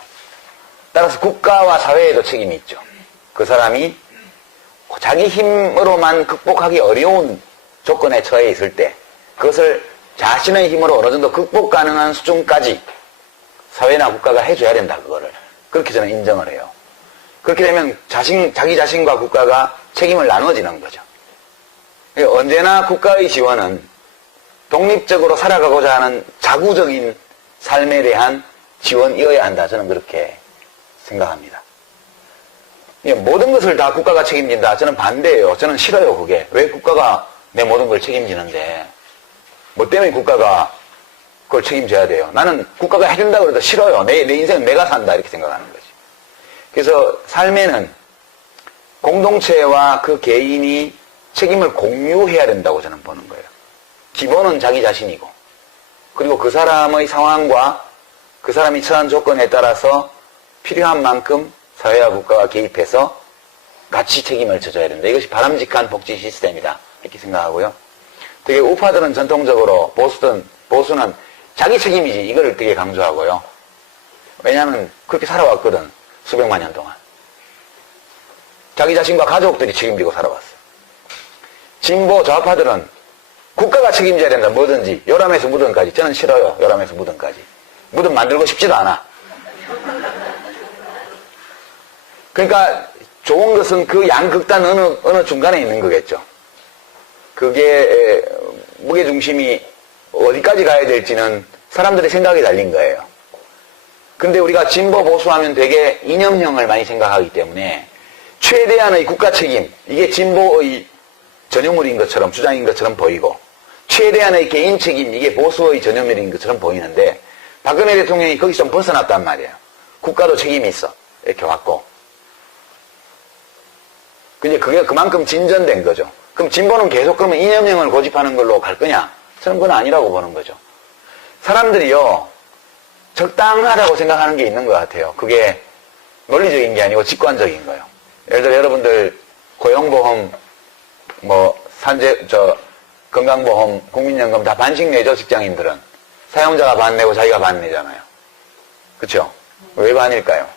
따라서 국가와 사회에도 책임이 있죠. 그 사람이 자기 힘으로만 극복하기 어려운 조건에 처해 있을 때 그것을 자신의 힘으로 어느 정도 극복 가능한 수준까지 사회나 국가가 해줘야 된다. 그거를. 그렇게 저는 인정을 해요. 그렇게 되면 자기 자신과 국가가 책임을 나눠지는 거죠. 언제나 국가의 지원은 독립적으로 살아가고자 하는 자구적인 삶에 대한 지원이어야 한다. 저는 그렇게 생각합니다. 모든 것을 다 국가가 책임진다. 저는 반대예요. 저는 싫어요. 그게. 왜 국가가 내 모든 걸 책임지는데 뭐 때문에 국가가 그걸 책임져야 돼요. 나는 국가가 해준다고 해도 싫어요. 내 인생은 내가 산다. 이렇게 생각하는 거지. 그래서 삶에는 공동체와 그 개인이 책임을 공유해야 된다고 저는 보는 거예요. 기본은 자기 자신이고 그리고 그 사람의 상황과 그 사람이 처한 조건에 따라서 필요한 만큼 사회와 국가가 개입해서 같이 책임을 져줘야 된다. 이것이 바람직한 복지 시스템이다. 이렇게 생각하고요. 되게 우파들은 전통적으로 보수는 자기 책임이지 이걸 되게 강조하고요. 왜냐하면 그렇게 살아왔거든. 수백만 년 동안. 자기 자신과 가족들이 책임지고 살아왔어. 진보 좌파들은 국가가 책임져야 된다. 뭐든지. 요람에서 무덤까지. 저는 싫어요. 요람에서 무덤까지. 무덤 만들고 싶지도 않아. 그러니까 좋은 것은 그 양극단 어느 중간에 있는 거겠죠. 그게 무게중심이 어디까지 가야 될지는 사람들의 생각에 달린 거예요. 근데 우리가 진보 보수하면 되게 이념형을 많이 생각하기 때문에 최대한의 국가 책임, 이게 진보의 전유물인 것처럼, 주장인 것처럼 보이고, 최대한의 개인 책임, 이게 보수의 전유물인 것처럼 보이는데, 박근혜 대통령이 거기서 좀 벗어났단 말이에요. 국가도 책임이 있어. 이렇게 왔고. 근데 그게 그만큼 진전된 거죠. 그럼 진보는 계속 그러면 이념형을 고집하는 걸로 갈 거냐? 저는 그건 아니라고 보는 거죠. 사람들이요, 적당하다고 생각하는 게 있는 것 같아요. 그게 논리적인 게 아니고 직관적인 거예요. 예를 들어 여러분들 고용보험, 건강보험, 국민연금 다 반씩 내죠, 직장인들은. 사용자가 반 내고 자기가 반 내잖아요. 그쵸? 왜 반일까요?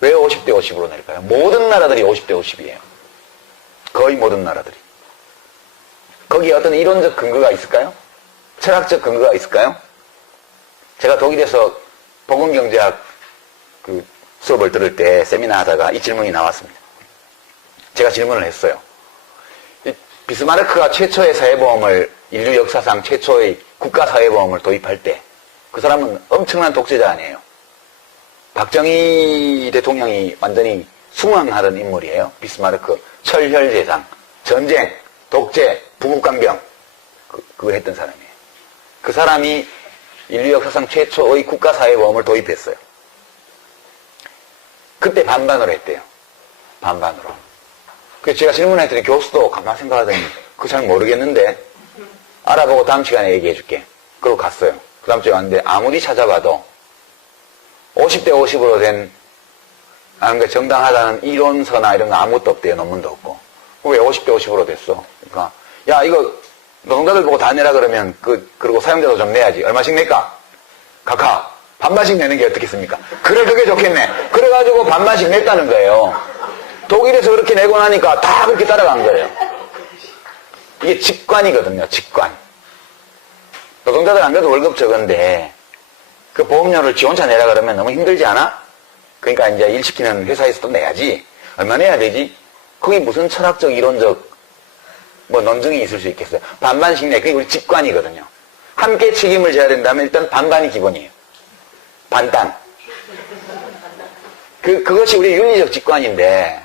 왜 50대 50으로 낼까요? 모든 나라들이 50대 50이에요. 거의 모든 나라들이. 거기에 어떤 이론적 근거가 있을까요? 철학적 근거가 있을까요? 제가 독일에서 보건경제학 수업을 들을 때 세미나 하다가 이 질문이 나왔습니다. 제가 질문을 했어요. 비스마르크가 최초의 사회보험을, 인류 역사상 최초의 국가사회보험을 도입할 때 그 사람은 엄청난 독재자 아니에요. 박정희 대통령이 완전히 숭앙하던 인물이에요. 비스마르크, 철혈제상, 전쟁, 독재, 부국강병 그거 했던 사람이에요. 그 사람이 인류 역사상 최초의 국가사회보험을 도입했어요. 그때 반반으로 했대요. 반반으로. 그래서 제가 질문했더니 교수도 가만 생각하더니 그거 잘 모르겠는데 알아보고 다음 시간에 얘기해 줄게. 그러고 갔어요. 그 다음 주에 왔는데 아무리 찾아봐도 50대 50으로 된 그러니까 정당하다는 이론서나 이런 거 아무것도 없대요. 논문도 없고. 왜 50대 50으로 됐어? 그러니까 야 이거 노동자들 보고 다 내라 그러면 그리고 사용자도 좀 내야지. 얼마씩 낼까? 각하 반반씩 내는 게 어떻겠습니까? 그래 그게 좋겠네. 그래가지고 반반씩 냈다는 거예요. 독일에서 그렇게 내고 나니까 다 그렇게 따라간 거예요. 이게 직관이거든요. 직관. 노동자들 안 그래도 월급 적은데 그 보험료를 지 혼자 내라 그러면 너무 힘들지 않아? 그러니까 이제 일 시키는 회사에서도 내야지. 얼마 내야 되지? 그게 무슨 철학적, 이론적 논증이 있을 수 있겠어요. 반반씩 내. 그게 우리 직관이거든요. 함께 책임을 져야 된다면 일단 반반이 기본이에요. 반반. 그것이 우리 윤리적 직관인데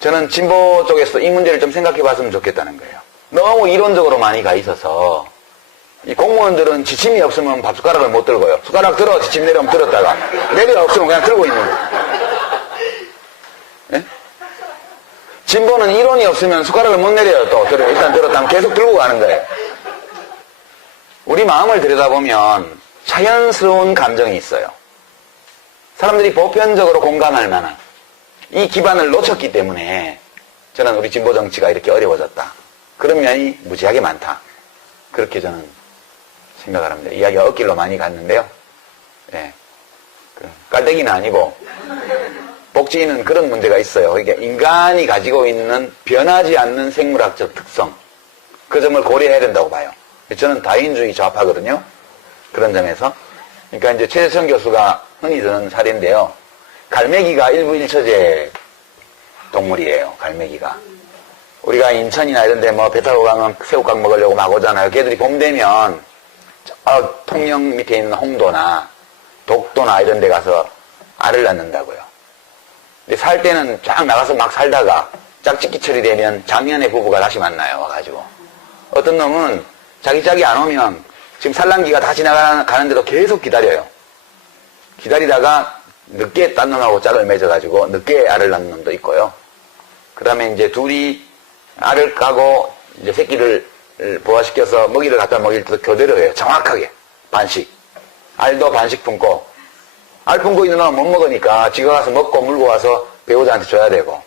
저는 진보 쪽에서 이 문제를 좀 생각해 봤으면 좋겠다는 거예요. 너무 이론적으로 많이 가 있어서 이 공무원들은 지침이 없으면 밥 숟가락을 못 들고요. 숟가락 들어 지침 내려면 들었다가 내려 없으면 그냥 들고 있는 거예요. 네? 진보는 이론이 없으면 숟가락을 못 내려요. 또 일단 들었다면 계속 들고 가는 거예요. 우리 마음을 들여다보면 자연스러운 감정이 있어요. 사람들이 보편적으로 공감할 만한 이 기반을 놓쳤기 때문에 저는 우리 진보 정치가 이렇게 어려워졌다. 그런 면이 무지하게 많다. 그렇게 저는 생각을 합니다. 이야기가 엇길로 많이 갔는데요. 예. 깔때기는 아니고 복지는 그런 문제가 있어요. 그러니까 인간이 가지고 있는 변하지 않는 생물학적 특성, 그 점을 고려해야 된다고 봐요. 저는 다인주의 좌파거든요. 그런 점에서. 그러니까 이제 최재성 교수가 흔히 드는 사례인데요. 갈매기가 일부일처제 동물이에요. 갈매기가. 우리가 인천이나 이런 데 배 타고 가면 새우깡 먹으려고 막 오잖아요. 걔들이 봄 되면 통영 밑에 있는 홍도나 독도나 이런 데 가서 알을 낳는다고요. 근데 살 때는 쫙 나가서 막 살다가 짝짓기철이 되면 작년에 부부가 다시 만나요. 와가지고. 어떤 놈은 자기 짝이 안 오면 지금 산란기가 다 지나가는데도 계속 기다려요. 기다리다가 늦게 딴 놈하고 짝을 맺어가지고 늦게 알을 낳는 놈도 있고요. 그 다음에 이제 둘이 알을 까고 이제 새끼를 부화시켜서 먹이를 갖다 먹일 때도 교대로 해요. 정확하게. 반씩. 알도 반씩 품고. 알 품고 있는 놈은 못 먹으니까 지가 가서 먹고 물고 와서 배우자한테 줘야 되고.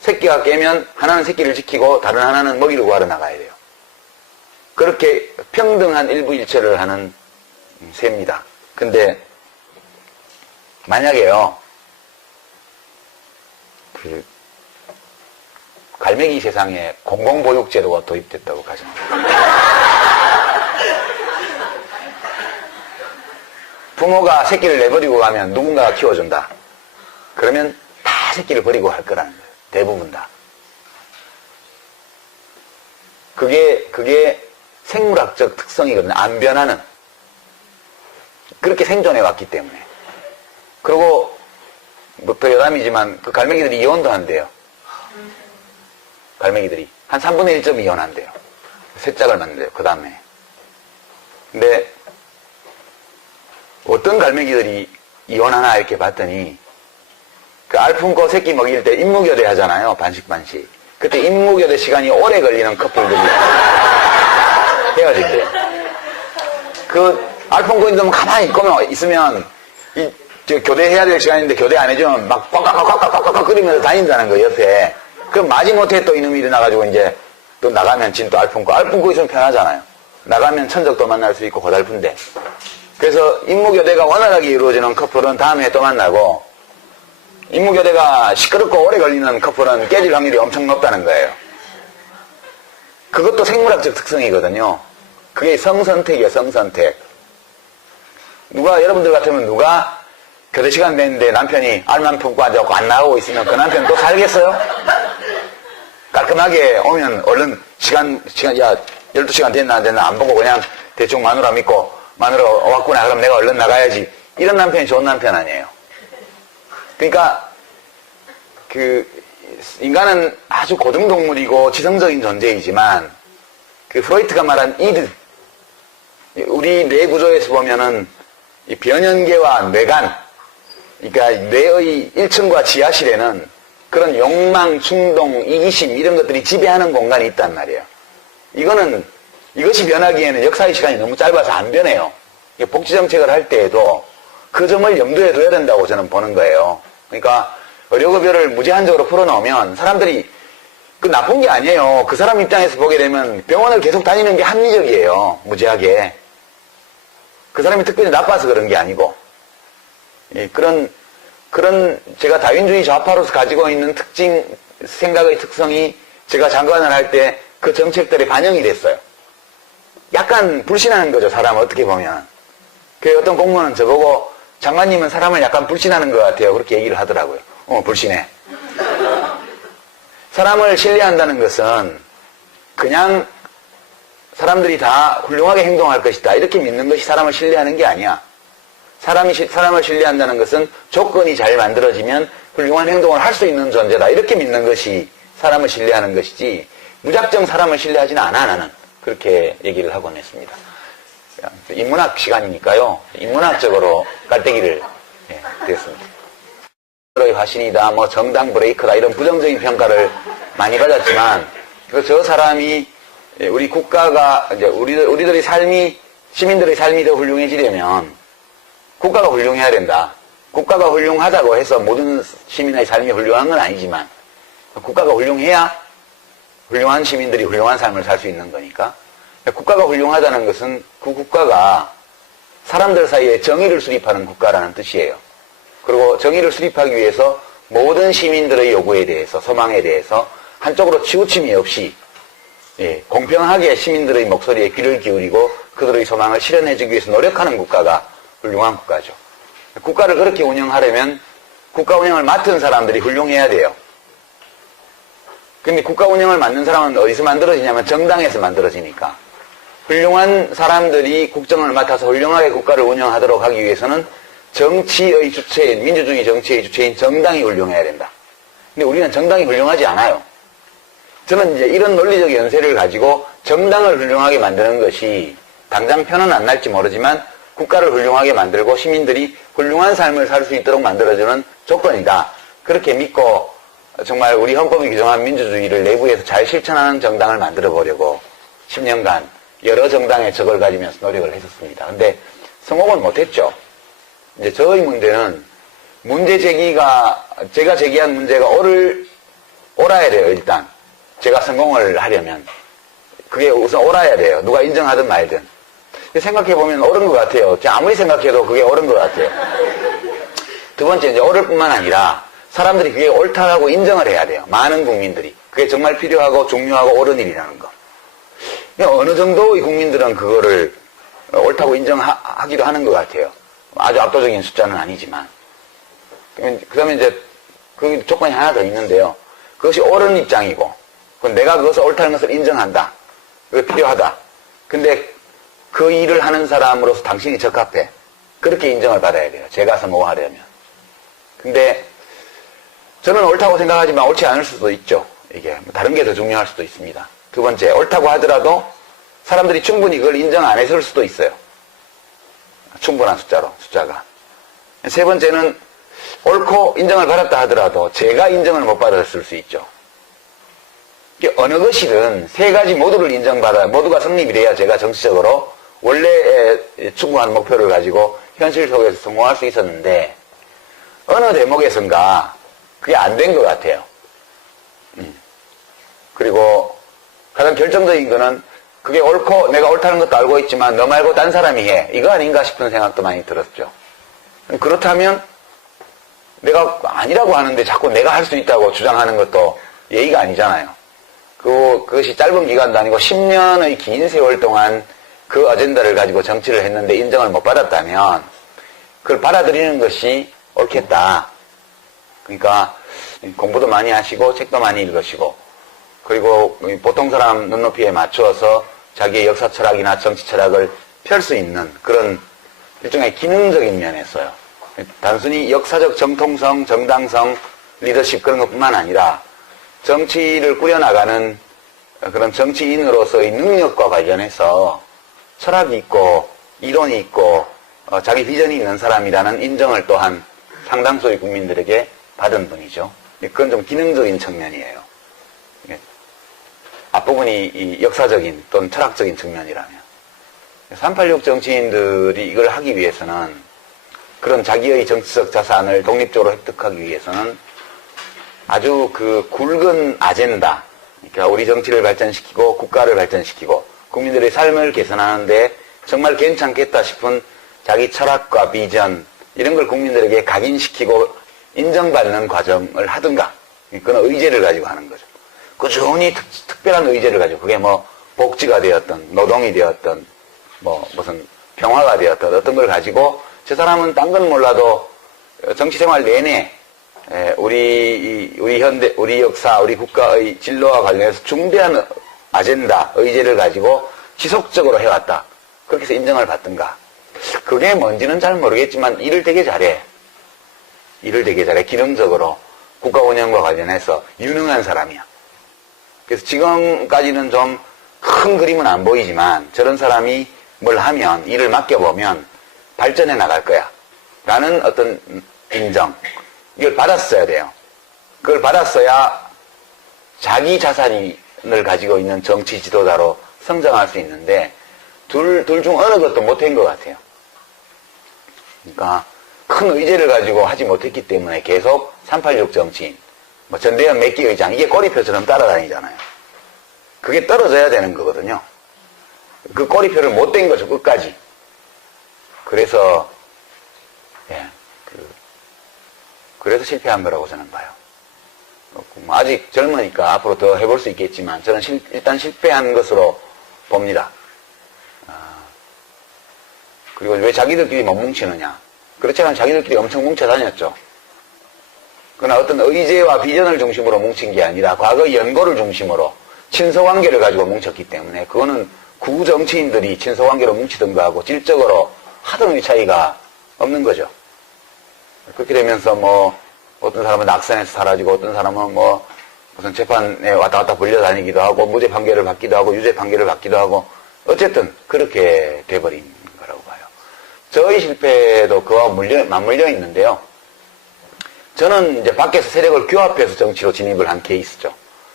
새끼가 깨면 하나는 새끼를 지키고 다른 하나는 먹이를 구하러 나가야 돼요. 그렇게 평등한 일부일체를 하는 새입니다. 근데 만약에요. 갈매기 세상에 공공보육제도가 도입됐다고 가정합니다. 부모가 새끼를 내버리고 가면 누군가가 키워준다. 그러면 다 새끼를 버리고 할 거라는 거예요. 대부분 다. 그게 생물학적 특성이거든요. 안 변하는. 그렇게 생존해 왔기 때문에. 그리고 뭐 더 여담이지만 그 갈매기들이 이혼도 한대요. 갈매기들이 한 3분의 1점 이혼한대요. 새 짝을 만든대요. 그 다음에. 근데 어떤 갈매기들이 이혼하나 이렇게 봤더니 그 알품고 새끼 먹일 때 임무교대 하잖아요. 반씩. 그때 임무교대 시간이 오래 걸리는 커플들이 헤어진대요. 그 알품고 있으면 가만히 있으면 교대해야 될 시간인데 교대 안 해주면 막 꽉꽉꽉꽉꽉꽉 끓이면서 다닌다는 거예요. 옆에. 그럼 마지못해 또 이놈이 일어나가지고 이제 또 나가면 진 또 알품고 있으면 편하잖아요. 나가면 천적도 만날 수 있고 고달픈데. 그래서 임무교대가 원활하게 이루어지는 커플은 다음 해에 또 만나고, 임무교대가 시끄럽고 오래 걸리는 커플은 깨질 확률이 엄청 높다는 거예요. 그것도 생물학적 특성이거든요. 그게 성선택이에요. 성선택. 여러분들 같으면 누가 교대 시간 됐는데 남편이 알만 품고 앉아갖고 안 나가고 있으면 그 남편 또 살겠어요? 깔끔하게 오면 얼른 시간, 12시간 됐나 안 됐나 안 보고 그냥 대충 마누라 믿고 마누라 왔구나 그럼 내가 얼른 나가야지. 이런 남편이 좋은 남편 아니에요. 그러니까 인간은 아주 고등동물이고 지성적인 존재이지만 그 프로이트가 말한 이드, 우리 뇌 구조에서 보면은 이 변연계와 뇌간, 그러니까 뇌의 1층과 지하실에는 그런 욕망, 충동, 이기심 이런 것들이 지배하는 공간이 있단 말이에요. 이것이 변하기에는 역사의 시간이 너무 짧아서 안 변해요. 복지정책을 할 때에도 그 점을 염두에 둬야 된다고 저는 보는 거예요. 그러니까 의료급여를 무제한적으로 풀어놓으면 사람들이 그 나쁜 게 아니에요. 그 사람 입장에서 보게 되면 병원을 계속 다니는 게 합리적이에요. 무제하게. 그 사람이 특별히 나빠서 그런 게 아니고. 예, 그런 제가 다윈주의 좌파로서 가지고 있는 생각의 특성이 제가 장관을 할 때 그 정책들에 반영이 됐어요. 약간 불신하는 거죠, 사람을 어떻게 보면. 그 어떤 공무원은 저보고 장관님은 사람을 약간 불신하는 것 같아요. 그렇게 얘기를 하더라고요. 불신해. 사람을 신뢰한다는 것은 그냥 사람들이 다 훌륭하게 행동할 것이다. 이렇게 믿는 것이 사람을 신뢰하는 게 아니야. 사람을 신뢰한다는 것은 조건이 잘 만들어지면 훌륭한 행동을 할 수 있는 존재다. 이렇게 믿는 것이 사람을 신뢰하는 것이지 무작정 사람을 신뢰하지는 않아. 나는 그렇게 얘기를 하곤 했습니다. 인문학 시간이니까요. 인문학적으로 깔때기를 드렸습니다. 화신이다, 정당 브레이크다 이런 부정적인 평가를 많이 받았지만 저 사람이 우리 국가가 이제 우리들의 삶이 시민들의 삶이 더 훌륭해지려면 국가가 훌륭해야 된다. 국가가 훌륭하다고 해서 모든 시민의 삶이 훌륭한 건 아니지만 국가가 훌륭해야 훌륭한 시민들이 훌륭한 삶을 살 수 있는 거니까 국가가 훌륭하다는 것은 그 국가가 사람들 사이에 정의를 수립하는 국가라는 뜻이에요. 그리고 정의를 수립하기 위해서 모든 시민들의 요구에 대해서 소망에 대해서 한쪽으로 치우침이 없이 공평하게 시민들의 목소리에 귀를 기울이고 그들의 소망을 실현해주기 위해서 노력하는 국가가 훌륭한 국가죠. 국가를 그렇게 운영하려면 국가 운영을 맡은 사람들이 훌륭해야 돼요. 근데 국가 운영을 맡는 사람은 어디서 만들어지냐면 정당에서 만들어지니까 훌륭한 사람들이 국정을 맡아서 훌륭하게 국가를 운영하도록 하기 위해서는 정치의 주체인, 민주주의 정치의 주체인 정당이 훌륭해야 된다. 근데 우리는 정당이 훌륭하지 않아요. 저는 이제 이런 논리적 연세를 가지고 정당을 훌륭하게 만드는 것이 당장 편은 안 날지 모르지만 국가를 훌륭하게 만들고 시민들이 훌륭한 삶을 살 수 있도록 만들어주는 조건이다. 그렇게 믿고 정말 우리 헌법이 규정한 민주주의를 내부에서 잘 실천하는 정당을 만들어 보려고 10년간 여러 정당의 적을 가지면서 노력을 했었습니다. 근데 성공은 못했죠. 이제 저의 문제는 제가 제기한 문제가 옳아야 돼요, 일단. 제가 성공을 하려면. 그게 우선 옳아야 돼요. 누가 인정하든 말든. 생각해보면 옳은 것 같아요. 아무리 생각해도 그게 옳은 것 같아요. 두 번째, 이제 옳을 뿐만 아니라 사람들이 그게 옳다고 인정을 해야 돼요. 많은 국민들이. 그게 정말 필요하고 중요하고 옳은 일이라는 거. 어느 정도의 국민들은 그거를 옳다고 인정하기도 하는 것 같아요. 아주 압도적인 숫자는 아니지만. 그 다음에 이제 그 조건이 하나 더 있는데요. 그것이 옳은 입장이고, 내가 그것을 옳다는 것을 인정한다. 그게 필요하다. 근데 그 일을 하는 사람으로서 당신이 적합해. 그렇게 인정을 받아야 돼요. 제가 가서 뭐 하려면. 근데 저는 옳다고 생각하지만 옳지 않을 수도 있죠. 이게 다른 게 더 중요할 수도 있습니다. 두 번째, 옳다고 하더라도 사람들이 충분히 그걸 인정 안 했을 수도 있어요. 충분한 숫자가. 세 번째는 옳고 인정을 받았다 하더라도 제가 인정을 못 받았을 수 있죠. 어느 것이든 세 가지 모두를 모두가 성립이 돼야 제가 정치적으로 원래 추구한 목표를 가지고 현실 속에서 성공할 수 있었는데 어느 대목에선가 그게 안 된 것 같아요. 그리고 가장 결정적인 거는 그게 옳고 내가 옳다는 것도 알고 있지만 너 말고 딴 사람이 해. 이거 아닌가 싶은 생각도 많이 들었죠. 그렇다면 내가 아니라고 하는데 자꾸 내가 할 수 있다고 주장하는 것도 예의가 아니잖아요. 그것이 짧은 기간도 아니고 10년의 긴 세월 동안 그 어젠다를 가지고 정치를 했는데 인정을 못 받았다면 그걸 받아들이는 것이 옳겠다. 그러니까 공부도 많이 하시고 책도 많이 읽으시고 그리고 보통 사람 눈높이에 맞추어서 자기의 역사 철학이나 정치 철학을 펼 수 있는 그런 일종의 기능적인 면에서요. 단순히 역사적 정통성, 정당성, 리더십 그런 것뿐만 아니라 정치를 꾸려나가는 그런 정치인으로서의 능력과 관련해서 철학이 있고 이론이 있고 자기 비전이 있는 사람이라는 인정을 또한 상당수의 국민들에게 받은 분이죠. 그건 좀 기능적인 측면이에요. 앞부분이 이 역사적인 또는 철학적인 측면이라면 386 정치인들이 이걸 하기 위해서는 그런 자기의 정치적 자산을 독립적으로 획득하기 위해서는 아주 그 굵은 아젠다, 그러니까 우리 정치를 발전시키고 국가를 발전시키고 국민들의 삶을 개선하는데 정말 괜찮겠다 싶은 자기 철학과 비전 이런 걸 국민들에게 각인시키고 인정받는 과정을 하든가 그건 의제를 가지고 하는 거죠. 꾸준히 특별한 의제를 가지고 그게 뭐 복지가 되었던 노동이 되었던 뭐 무슨 평화가 되었던 어떤 걸 가지고 저 사람은 딴 건 몰라도 정치생활 내내 우리 현대, 우리 역사, 우리 국가의 진로와 관련해서 중대한 아젠다, 의제를 가지고 지속적으로 해왔다. 그렇게 해서 인정을 받든가. 그게 뭔지는 잘 모르겠지만 일을 되게 잘해. 기능적으로 국가 운영과 관련해서 유능한 사람이야. 그래서 지금까지는 좀 큰 그림은 안 보이지만 저런 사람이 뭘 하면 일을 맡겨보면 발전해 나갈 거야. 라는 어떤 인정. 이걸 받았어야 돼요. 그걸 받았어야 자기 자산을 가지고 있는 정치 지도자로 성장할 수 있는데 둘 중 어느 것도 못한 것 같아요. 그러니까 큰 의제를 가지고 하지 못했기 때문에 계속 386 정치인, 뭐 전대현 맥기 의장 이게 꼬리표처럼 따라다니잖아요. 그게 떨어져야 되는 거거든요. 그 꼬리표를 못 댄 거죠, 끝까지. 그래서 그래서 실패한 거라고 저는 봐요. 아직 젊으니까 앞으로 더 해볼 수 있겠지만 저는 일단 실패한 것으로 봅니다. 그리고 왜 자기들끼리 못 뭉치느냐. 그렇지 않으면 자기들끼리 엄청 뭉쳐 다녔죠. 그러나 어떤 의제와 비전을 중심으로 뭉친 게 아니라 과거의 연고를 중심으로 친서관계를 가지고 뭉쳤기 때문에 그거는 구정치인들이 친서관계로 뭉치던 거하고 질적으로 하등의 차이가 없는 거죠. 그렇게 되면서 뭐 어떤 사람은 낙선해서 사라지고 어떤 사람은 뭐 무슨 재판에 왔다 갔다 불려다니기도 하고 무죄 판결을 받기도 하고 유죄 판결을 받기도 하고 어쨌든 그렇게 돼버린 거라고 봐요. 저희 실패도 그와 맞물려 있는데요. 저는 이제 밖에서 세력을 규합해서 정치로 진입을 한 케이스죠.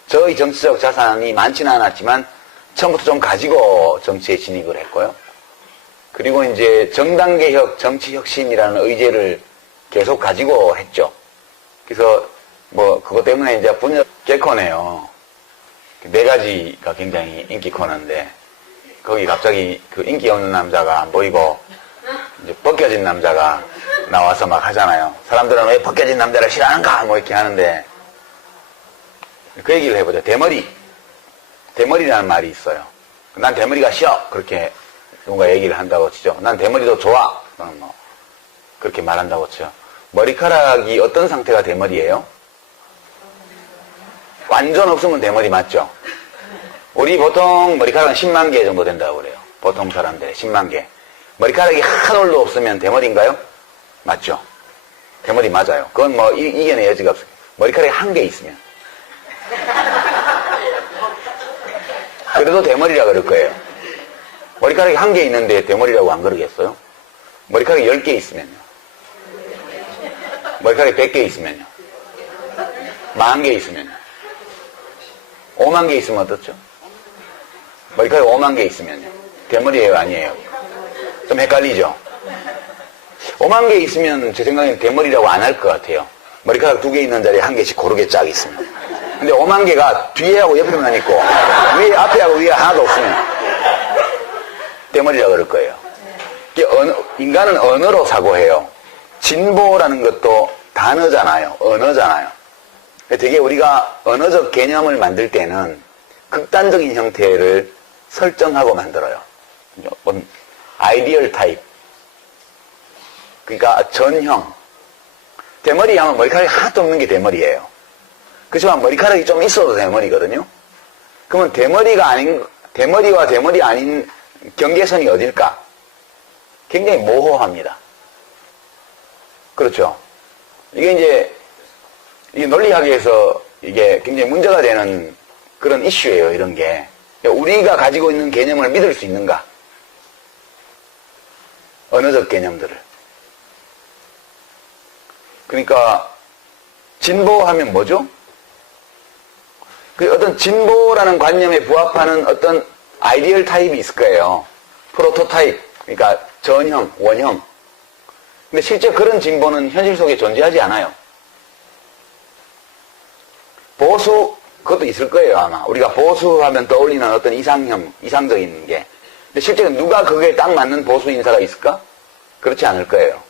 저희 정치적 자산이 많지는 않았지만 처음부터 좀 가지고 정치에 진입을 했고요. 그리고 이제 정당개혁, 정치혁신이라는 의제를 계속 가지고 했죠. 그래서 뭐 그것 때문에 이제 분열 개코네요. 네 가지가 굉장히 인기 코너인데 거기 갑자기 그 인기 없는 남자가 안 보이고 이제 벗겨진 남자가 나와서 막 하잖아요. 사람들은 왜 벗겨진 남자를 싫어하는가 뭐 이렇게 하는데 그 얘기를 해보자. 대머리. 대머리라는 말이 있어요. 난 대머리가 싫어. 그렇게 누군가 얘기를 한다고 치죠. 난 대머리도 좋아. 뭐 그렇게 말한다고 치죠. 머리카락이 어떤 상태가 대머리예요? 완전 없으면 대머리 맞죠? 우리 보통 머리카락은 10만 개 정도 된다고 그래요. 보통 사람들의 10만 개. 머리카락이 한 올도 없으면 대머리인가요? 맞죠? 대머리 맞아요. 그건 뭐 이겨낼 여지가 없어요. 머리카락이 한 개 있으면. 그래도 대머리라 그럴 거예요. 머리카락이 한 개 있는데 대머리라고 안 그러겠어요? 머리카락이 10개 있으면요. 머리카락이 100개 있으면요. 10,000개 있으면요. 5만 개 있으면 어떻죠? 머리카락이 5만 개 있으면요. 대머리예요, 아니에요? 좀 헷갈리죠? 5만 개 있으면 제 생각엔 대머리라고 안 할 것 같아요. 머리카락 2개 있는 자리에 1개씩 고르게 쫙 있으면. 근데 5만 개가 뒤에하고 옆에만 있고 위에 앞에하고 위에 하나도 없으면 대머리라고 그럴 거예요. 인간은 언어로 사고해요. 진보라는 것도 단어잖아요. 언어잖아요. 되게 우리가 언어적 개념을 만들 때는 극단적인 형태를 설정하고 만들어요. 아이디얼 타입. 그러니까 전형. 대머리 하면 머리카락이 하나도 없는 게 대머리예요. 그렇지만 머리카락이 좀 있어도 대머리거든요. 그러면 대머리와 대머리 아닌 경계선이 어딜까? 굉장히 모호합니다. 그렇죠. 이게 논리학에서 이게 굉장히 문제가 되는 그런 이슈예요, 이런 게. 우리가 가지고 있는 개념을 믿을 수 있는가? 언어적 개념들을. 그러니까, 진보하면 뭐죠? 그 어떤 진보라는 관념에 부합하는 어떤 아이디얼 타입이 있을 거예요. 프로토타입. 그러니까 전형, 원형. 근데 실제 그런 진보는 현실 속에 존재하지 않아요. 보수, 그것도 있을 거예요, 아마. 우리가 보수하면 떠올리는 어떤 이상적인 게. 근데 실제로 누가 그게 딱 맞는 보수 인사가 있을까? 그렇지 않을 거예요.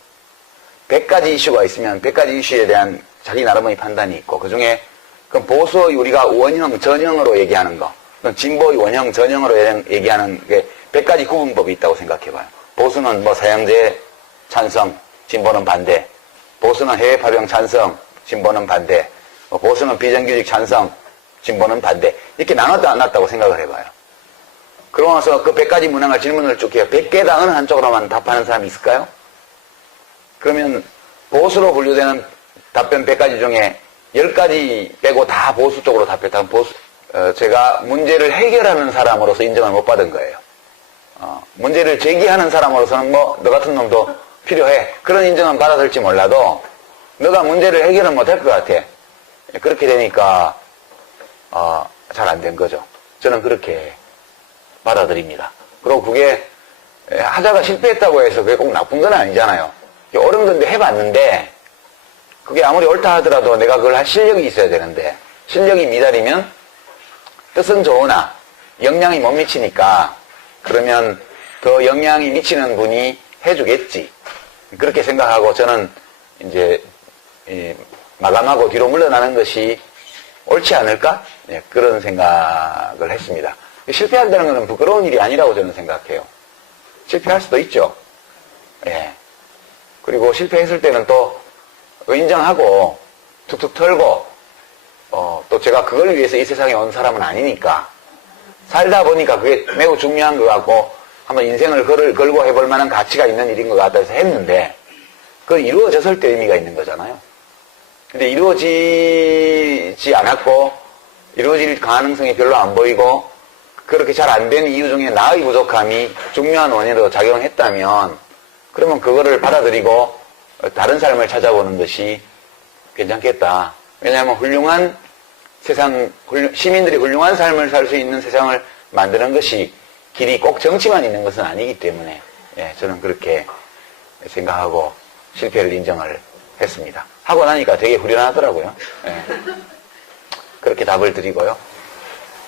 100가지 이슈가 있으면 100가지 이슈에 대한 자기 나름의 판단이 있고, 그 중에 그럼 보수의 우리가 원형, 전형으로 얘기하는 거, 진보의 원형, 전형으로 얘기하는 게 100가지 구분법이 있다고 생각해봐요. 보수는 뭐 사형제 찬성, 진보는 반대. 보수는 해외 파병 찬성, 진보는 반대. 보수는 비정규직 찬성, 진보는 반대. 이렇게 나눴다 안 났다고 생각을 해봐요. 그러고 나서 그 100가지 문항을 질문을 쭉 해요. 100개당 어느 한쪽으로만 답하는 사람이 있을까요? 그러면 보수로 분류되는 답변 100가지 중에 10가지 빼고 다 보수 쪽으로 답했다면 제가 문제를 해결하는 사람으로서 인정을 못 받은 거예요. 문제를 제기하는 사람으로서는 너 같은 놈도 필요해. 그런 인정은 받아들지 몰라도 너가 문제를 해결은 못할 것 같아. 그렇게 되니까 잘 안 된 거죠. 저는 그렇게 받아들입니다. 그리고 그게 하다가 실패했다고 해서 그게 꼭 나쁜 건 아니잖아요. 옳은 건데 해봤는데 그게 아무리 옳다 하더라도 내가 그걸 할 실력이 있어야 되는데 실력이 미달이면 뜻은 좋으나 영향이 못 미치니까 그러면 더 영향이 미치는 분이 해주겠지. 그렇게 생각하고 저는 이제 마감하고 뒤로 물러나는 것이 옳지 않을까? 네, 그런 생각을 했습니다. 실패한다는 것은 부끄러운 일이 아니라고 저는 생각해요. 실패할 수도 있죠. 예. 그리고 실패했을 때는 또 인정하고 툭툭 털고 또 제가 그걸 위해서 이 세상에 온 사람은 아니니까 살다 보니까 그게 매우 중요한 것 같고 한번 인생을 걸고 해볼 만한 가치가 있는 일인 것 같아서 했는데 그건 이루어졌을 때 의미가 있는 거잖아요. 근데 이루어지지 않았고 이루어질 가능성이 별로 안 보이고 그렇게 잘 안 된 이유 중에 나의 부족함이 중요한 원인으로 작용했다면 그러면 그거를 받아들이고 다른 삶을 찾아보는 것이 괜찮겠다. 왜냐하면 훌륭한 세상, 시민들이 훌륭한 삶을 살 수 있는 세상을 만드는 것이 길이 꼭 정치만 있는 것은 아니기 때문에 저는 그렇게 생각하고 실패를 인정을 했습니다. 하고 나니까 되게 후련하더라고요. 그렇게 답을 드리고요.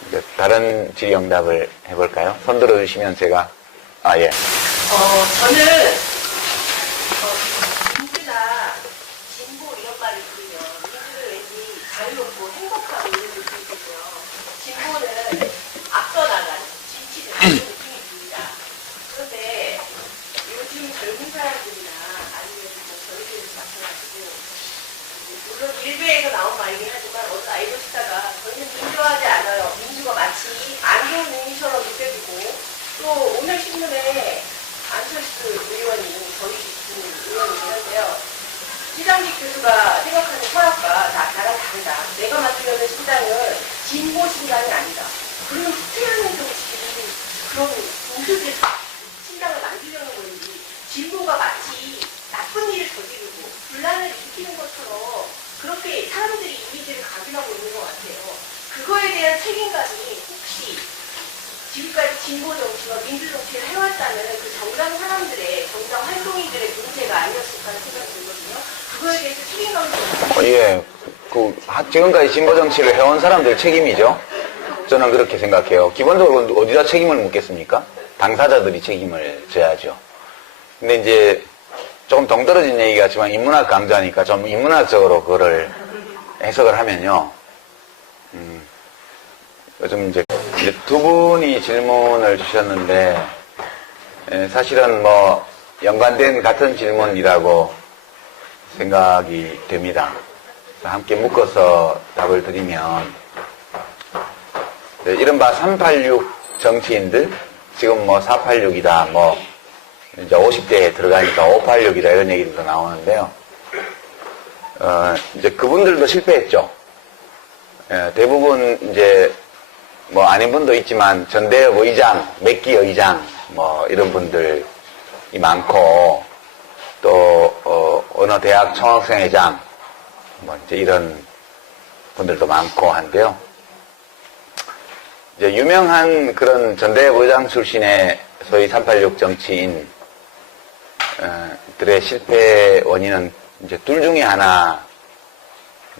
이제 다른 질의응답을 해볼까요? 손 들어주시면 제가 예. 저는 민주나 진보 이런 말이 들으면 민주를 왠지 자유롭고 행복하고 이런 느낌이 진보는 앞서 나가는 진치는 그런 느낌이 듭니다. 그런데 요즘 젊은 사람들이나 아니면 뭐 저희들도 마찬가지고 물론 일베에서 나온 말이긴 하지만 어떤 아이돌 스타가 저희는 민주화하지 않아요. 민주가 마치 안경님처럼 느껴지고 또 오늘 신문에 안철수 의원이 저희 의원이긴 한데요. 시장직 교수가 생각하는 철학과 나랑 다르다. 내가 맡으려는 신당은 진보 신당이 아니다. 그런 태양의 정치 그런 우습게 신당을 만들려는 건지 진보가 마치 나쁜 일을 저지르고 분란을 일으키는 것처럼 그렇게 사람들이 이미지를 각인하고 있는 것 같아요. 그거에 대한 책임감이 혹시 지금까지 진보 정치와 민주 정치를 해왔다는 그 정당 사람들의 정당 활동인들의 문제가 아니었을까 하는 생각이 들거든요. 그거에 대해서 책임감을 예, 지금까지 진보 정치를 해온 사람들 책임이죠. 저는 그렇게 생각해요. 기본적으로 어디다 책임을 묻겠습니까? 당사자들이 책임을 져야죠. 근데 이제 조금 동떨어진 얘기 같지만 인문학 강좌니까 좀 인문학적으로 그거를 해석을 하면요. 요즘 이제 두 분이 질문을 주셨는데 사실은 뭐 연관된 같은 질문이라고 생각이 됩니다. 함께 묶어서 답을 드리면 이른바 386 정치인들 지금 뭐 486이다 뭐 이제 50대에 들어가니까 586이다 이런 얘기도 나오는데요. 이제 그분들도 실패했죠. 대부분 이제 뭐 아닌 분도 있지만 전대협 의장, 맥기 의장 뭐 이런 분들이 많고 또 어느 대학 총학생회장 뭐 이제 이런 분들도 많고 한데요. 이제 유명한 그런 전대협 의장 출신의 소위 386 정치인 들의 실패 원인은 이제 둘 중에 하나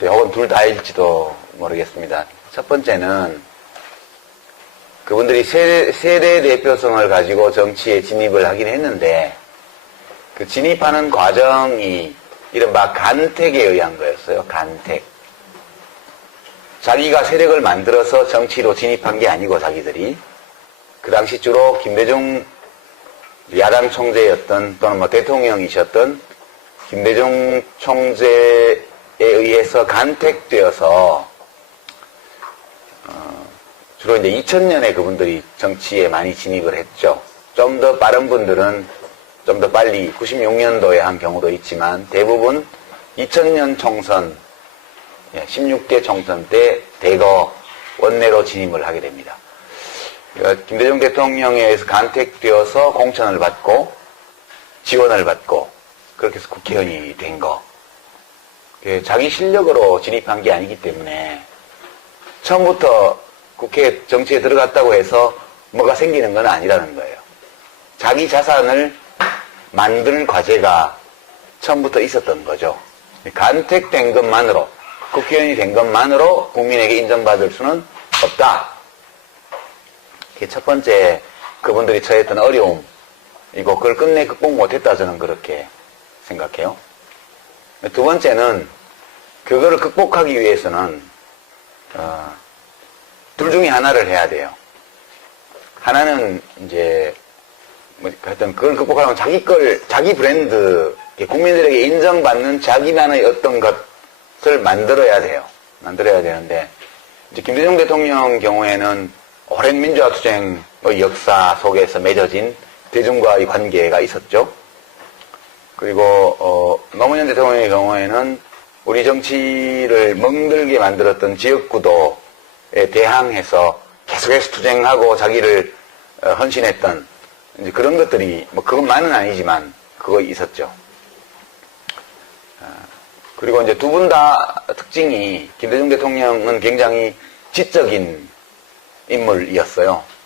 혹은 둘 다일지도 모르겠습니다. 첫 번째는 그분들이 세대 대표성을 가지고 정치에 진입을 하긴 했는데 그 진입하는 과정이 이른바 간택에 의한 거였어요. 간택. 자기가 세력을 만들어서 정치로 진입한 게 아니고 자기들이 그 당시 주로 김대중 야당 총재였던 또는 뭐 대통령이셨던 김대중 총재에 의해서 간택되어서 주로 이제 2000년에 그분들이 정치에 많이 진입을 했죠. 좀 더 빠른 분들은 좀 더 빨리 96년도에 한 경우도 있지만 대부분 2000년 총선 16대 총선 때 대거 원내로 진입을 하게 됩니다. 그러니까 김대중 대통령에 의해서 간택되어서 공천을 받고 지원을 받고 그렇게 해서 국회의원이 된 거. 자기 실력으로 진입한 게 아니기 때문에 처음부터 국회 정치에 들어갔다고 해서 뭐가 생기는 건 아니라는 거예요. 자기 자산을 만들 과제가 처음부터 있었던 거죠. 간택된 것만으로 국회의원이 된 것만으로 국민에게 인정받을 수는 없다. 그게 첫 번째 그분들이 처했던 어려움이고 그걸 끝내 극복 못했다 저는 그렇게 생각해요. 두 번째는 그거를 극복하기 위해서는 둘 중에 하나를 해야 돼요. 하나는 이제 뭐 하여튼 그걸 극복하려면 자기 브랜드 국민들에게 인정받는 자기만의 어떤 것을 만들어야 돼요. 만들어야 되는데 이제 김대중 대통령 경우에는 오랜 민주화 투쟁의 역사 속에서 맺어진 대중과의 관계가 있었죠. 그리고 노무현 대통령의 경우에는 우리 정치를 멍들게 만들었던 지역구도에 대항해서 계속해서 투쟁하고 자기를 헌신했던 이제 그런 것들이 뭐 그것만은 아니지만 그거 있었죠. 그리고 이제 두 분 다 특징이 김대중 대통령은 굉장히 지적인 인물이었어요.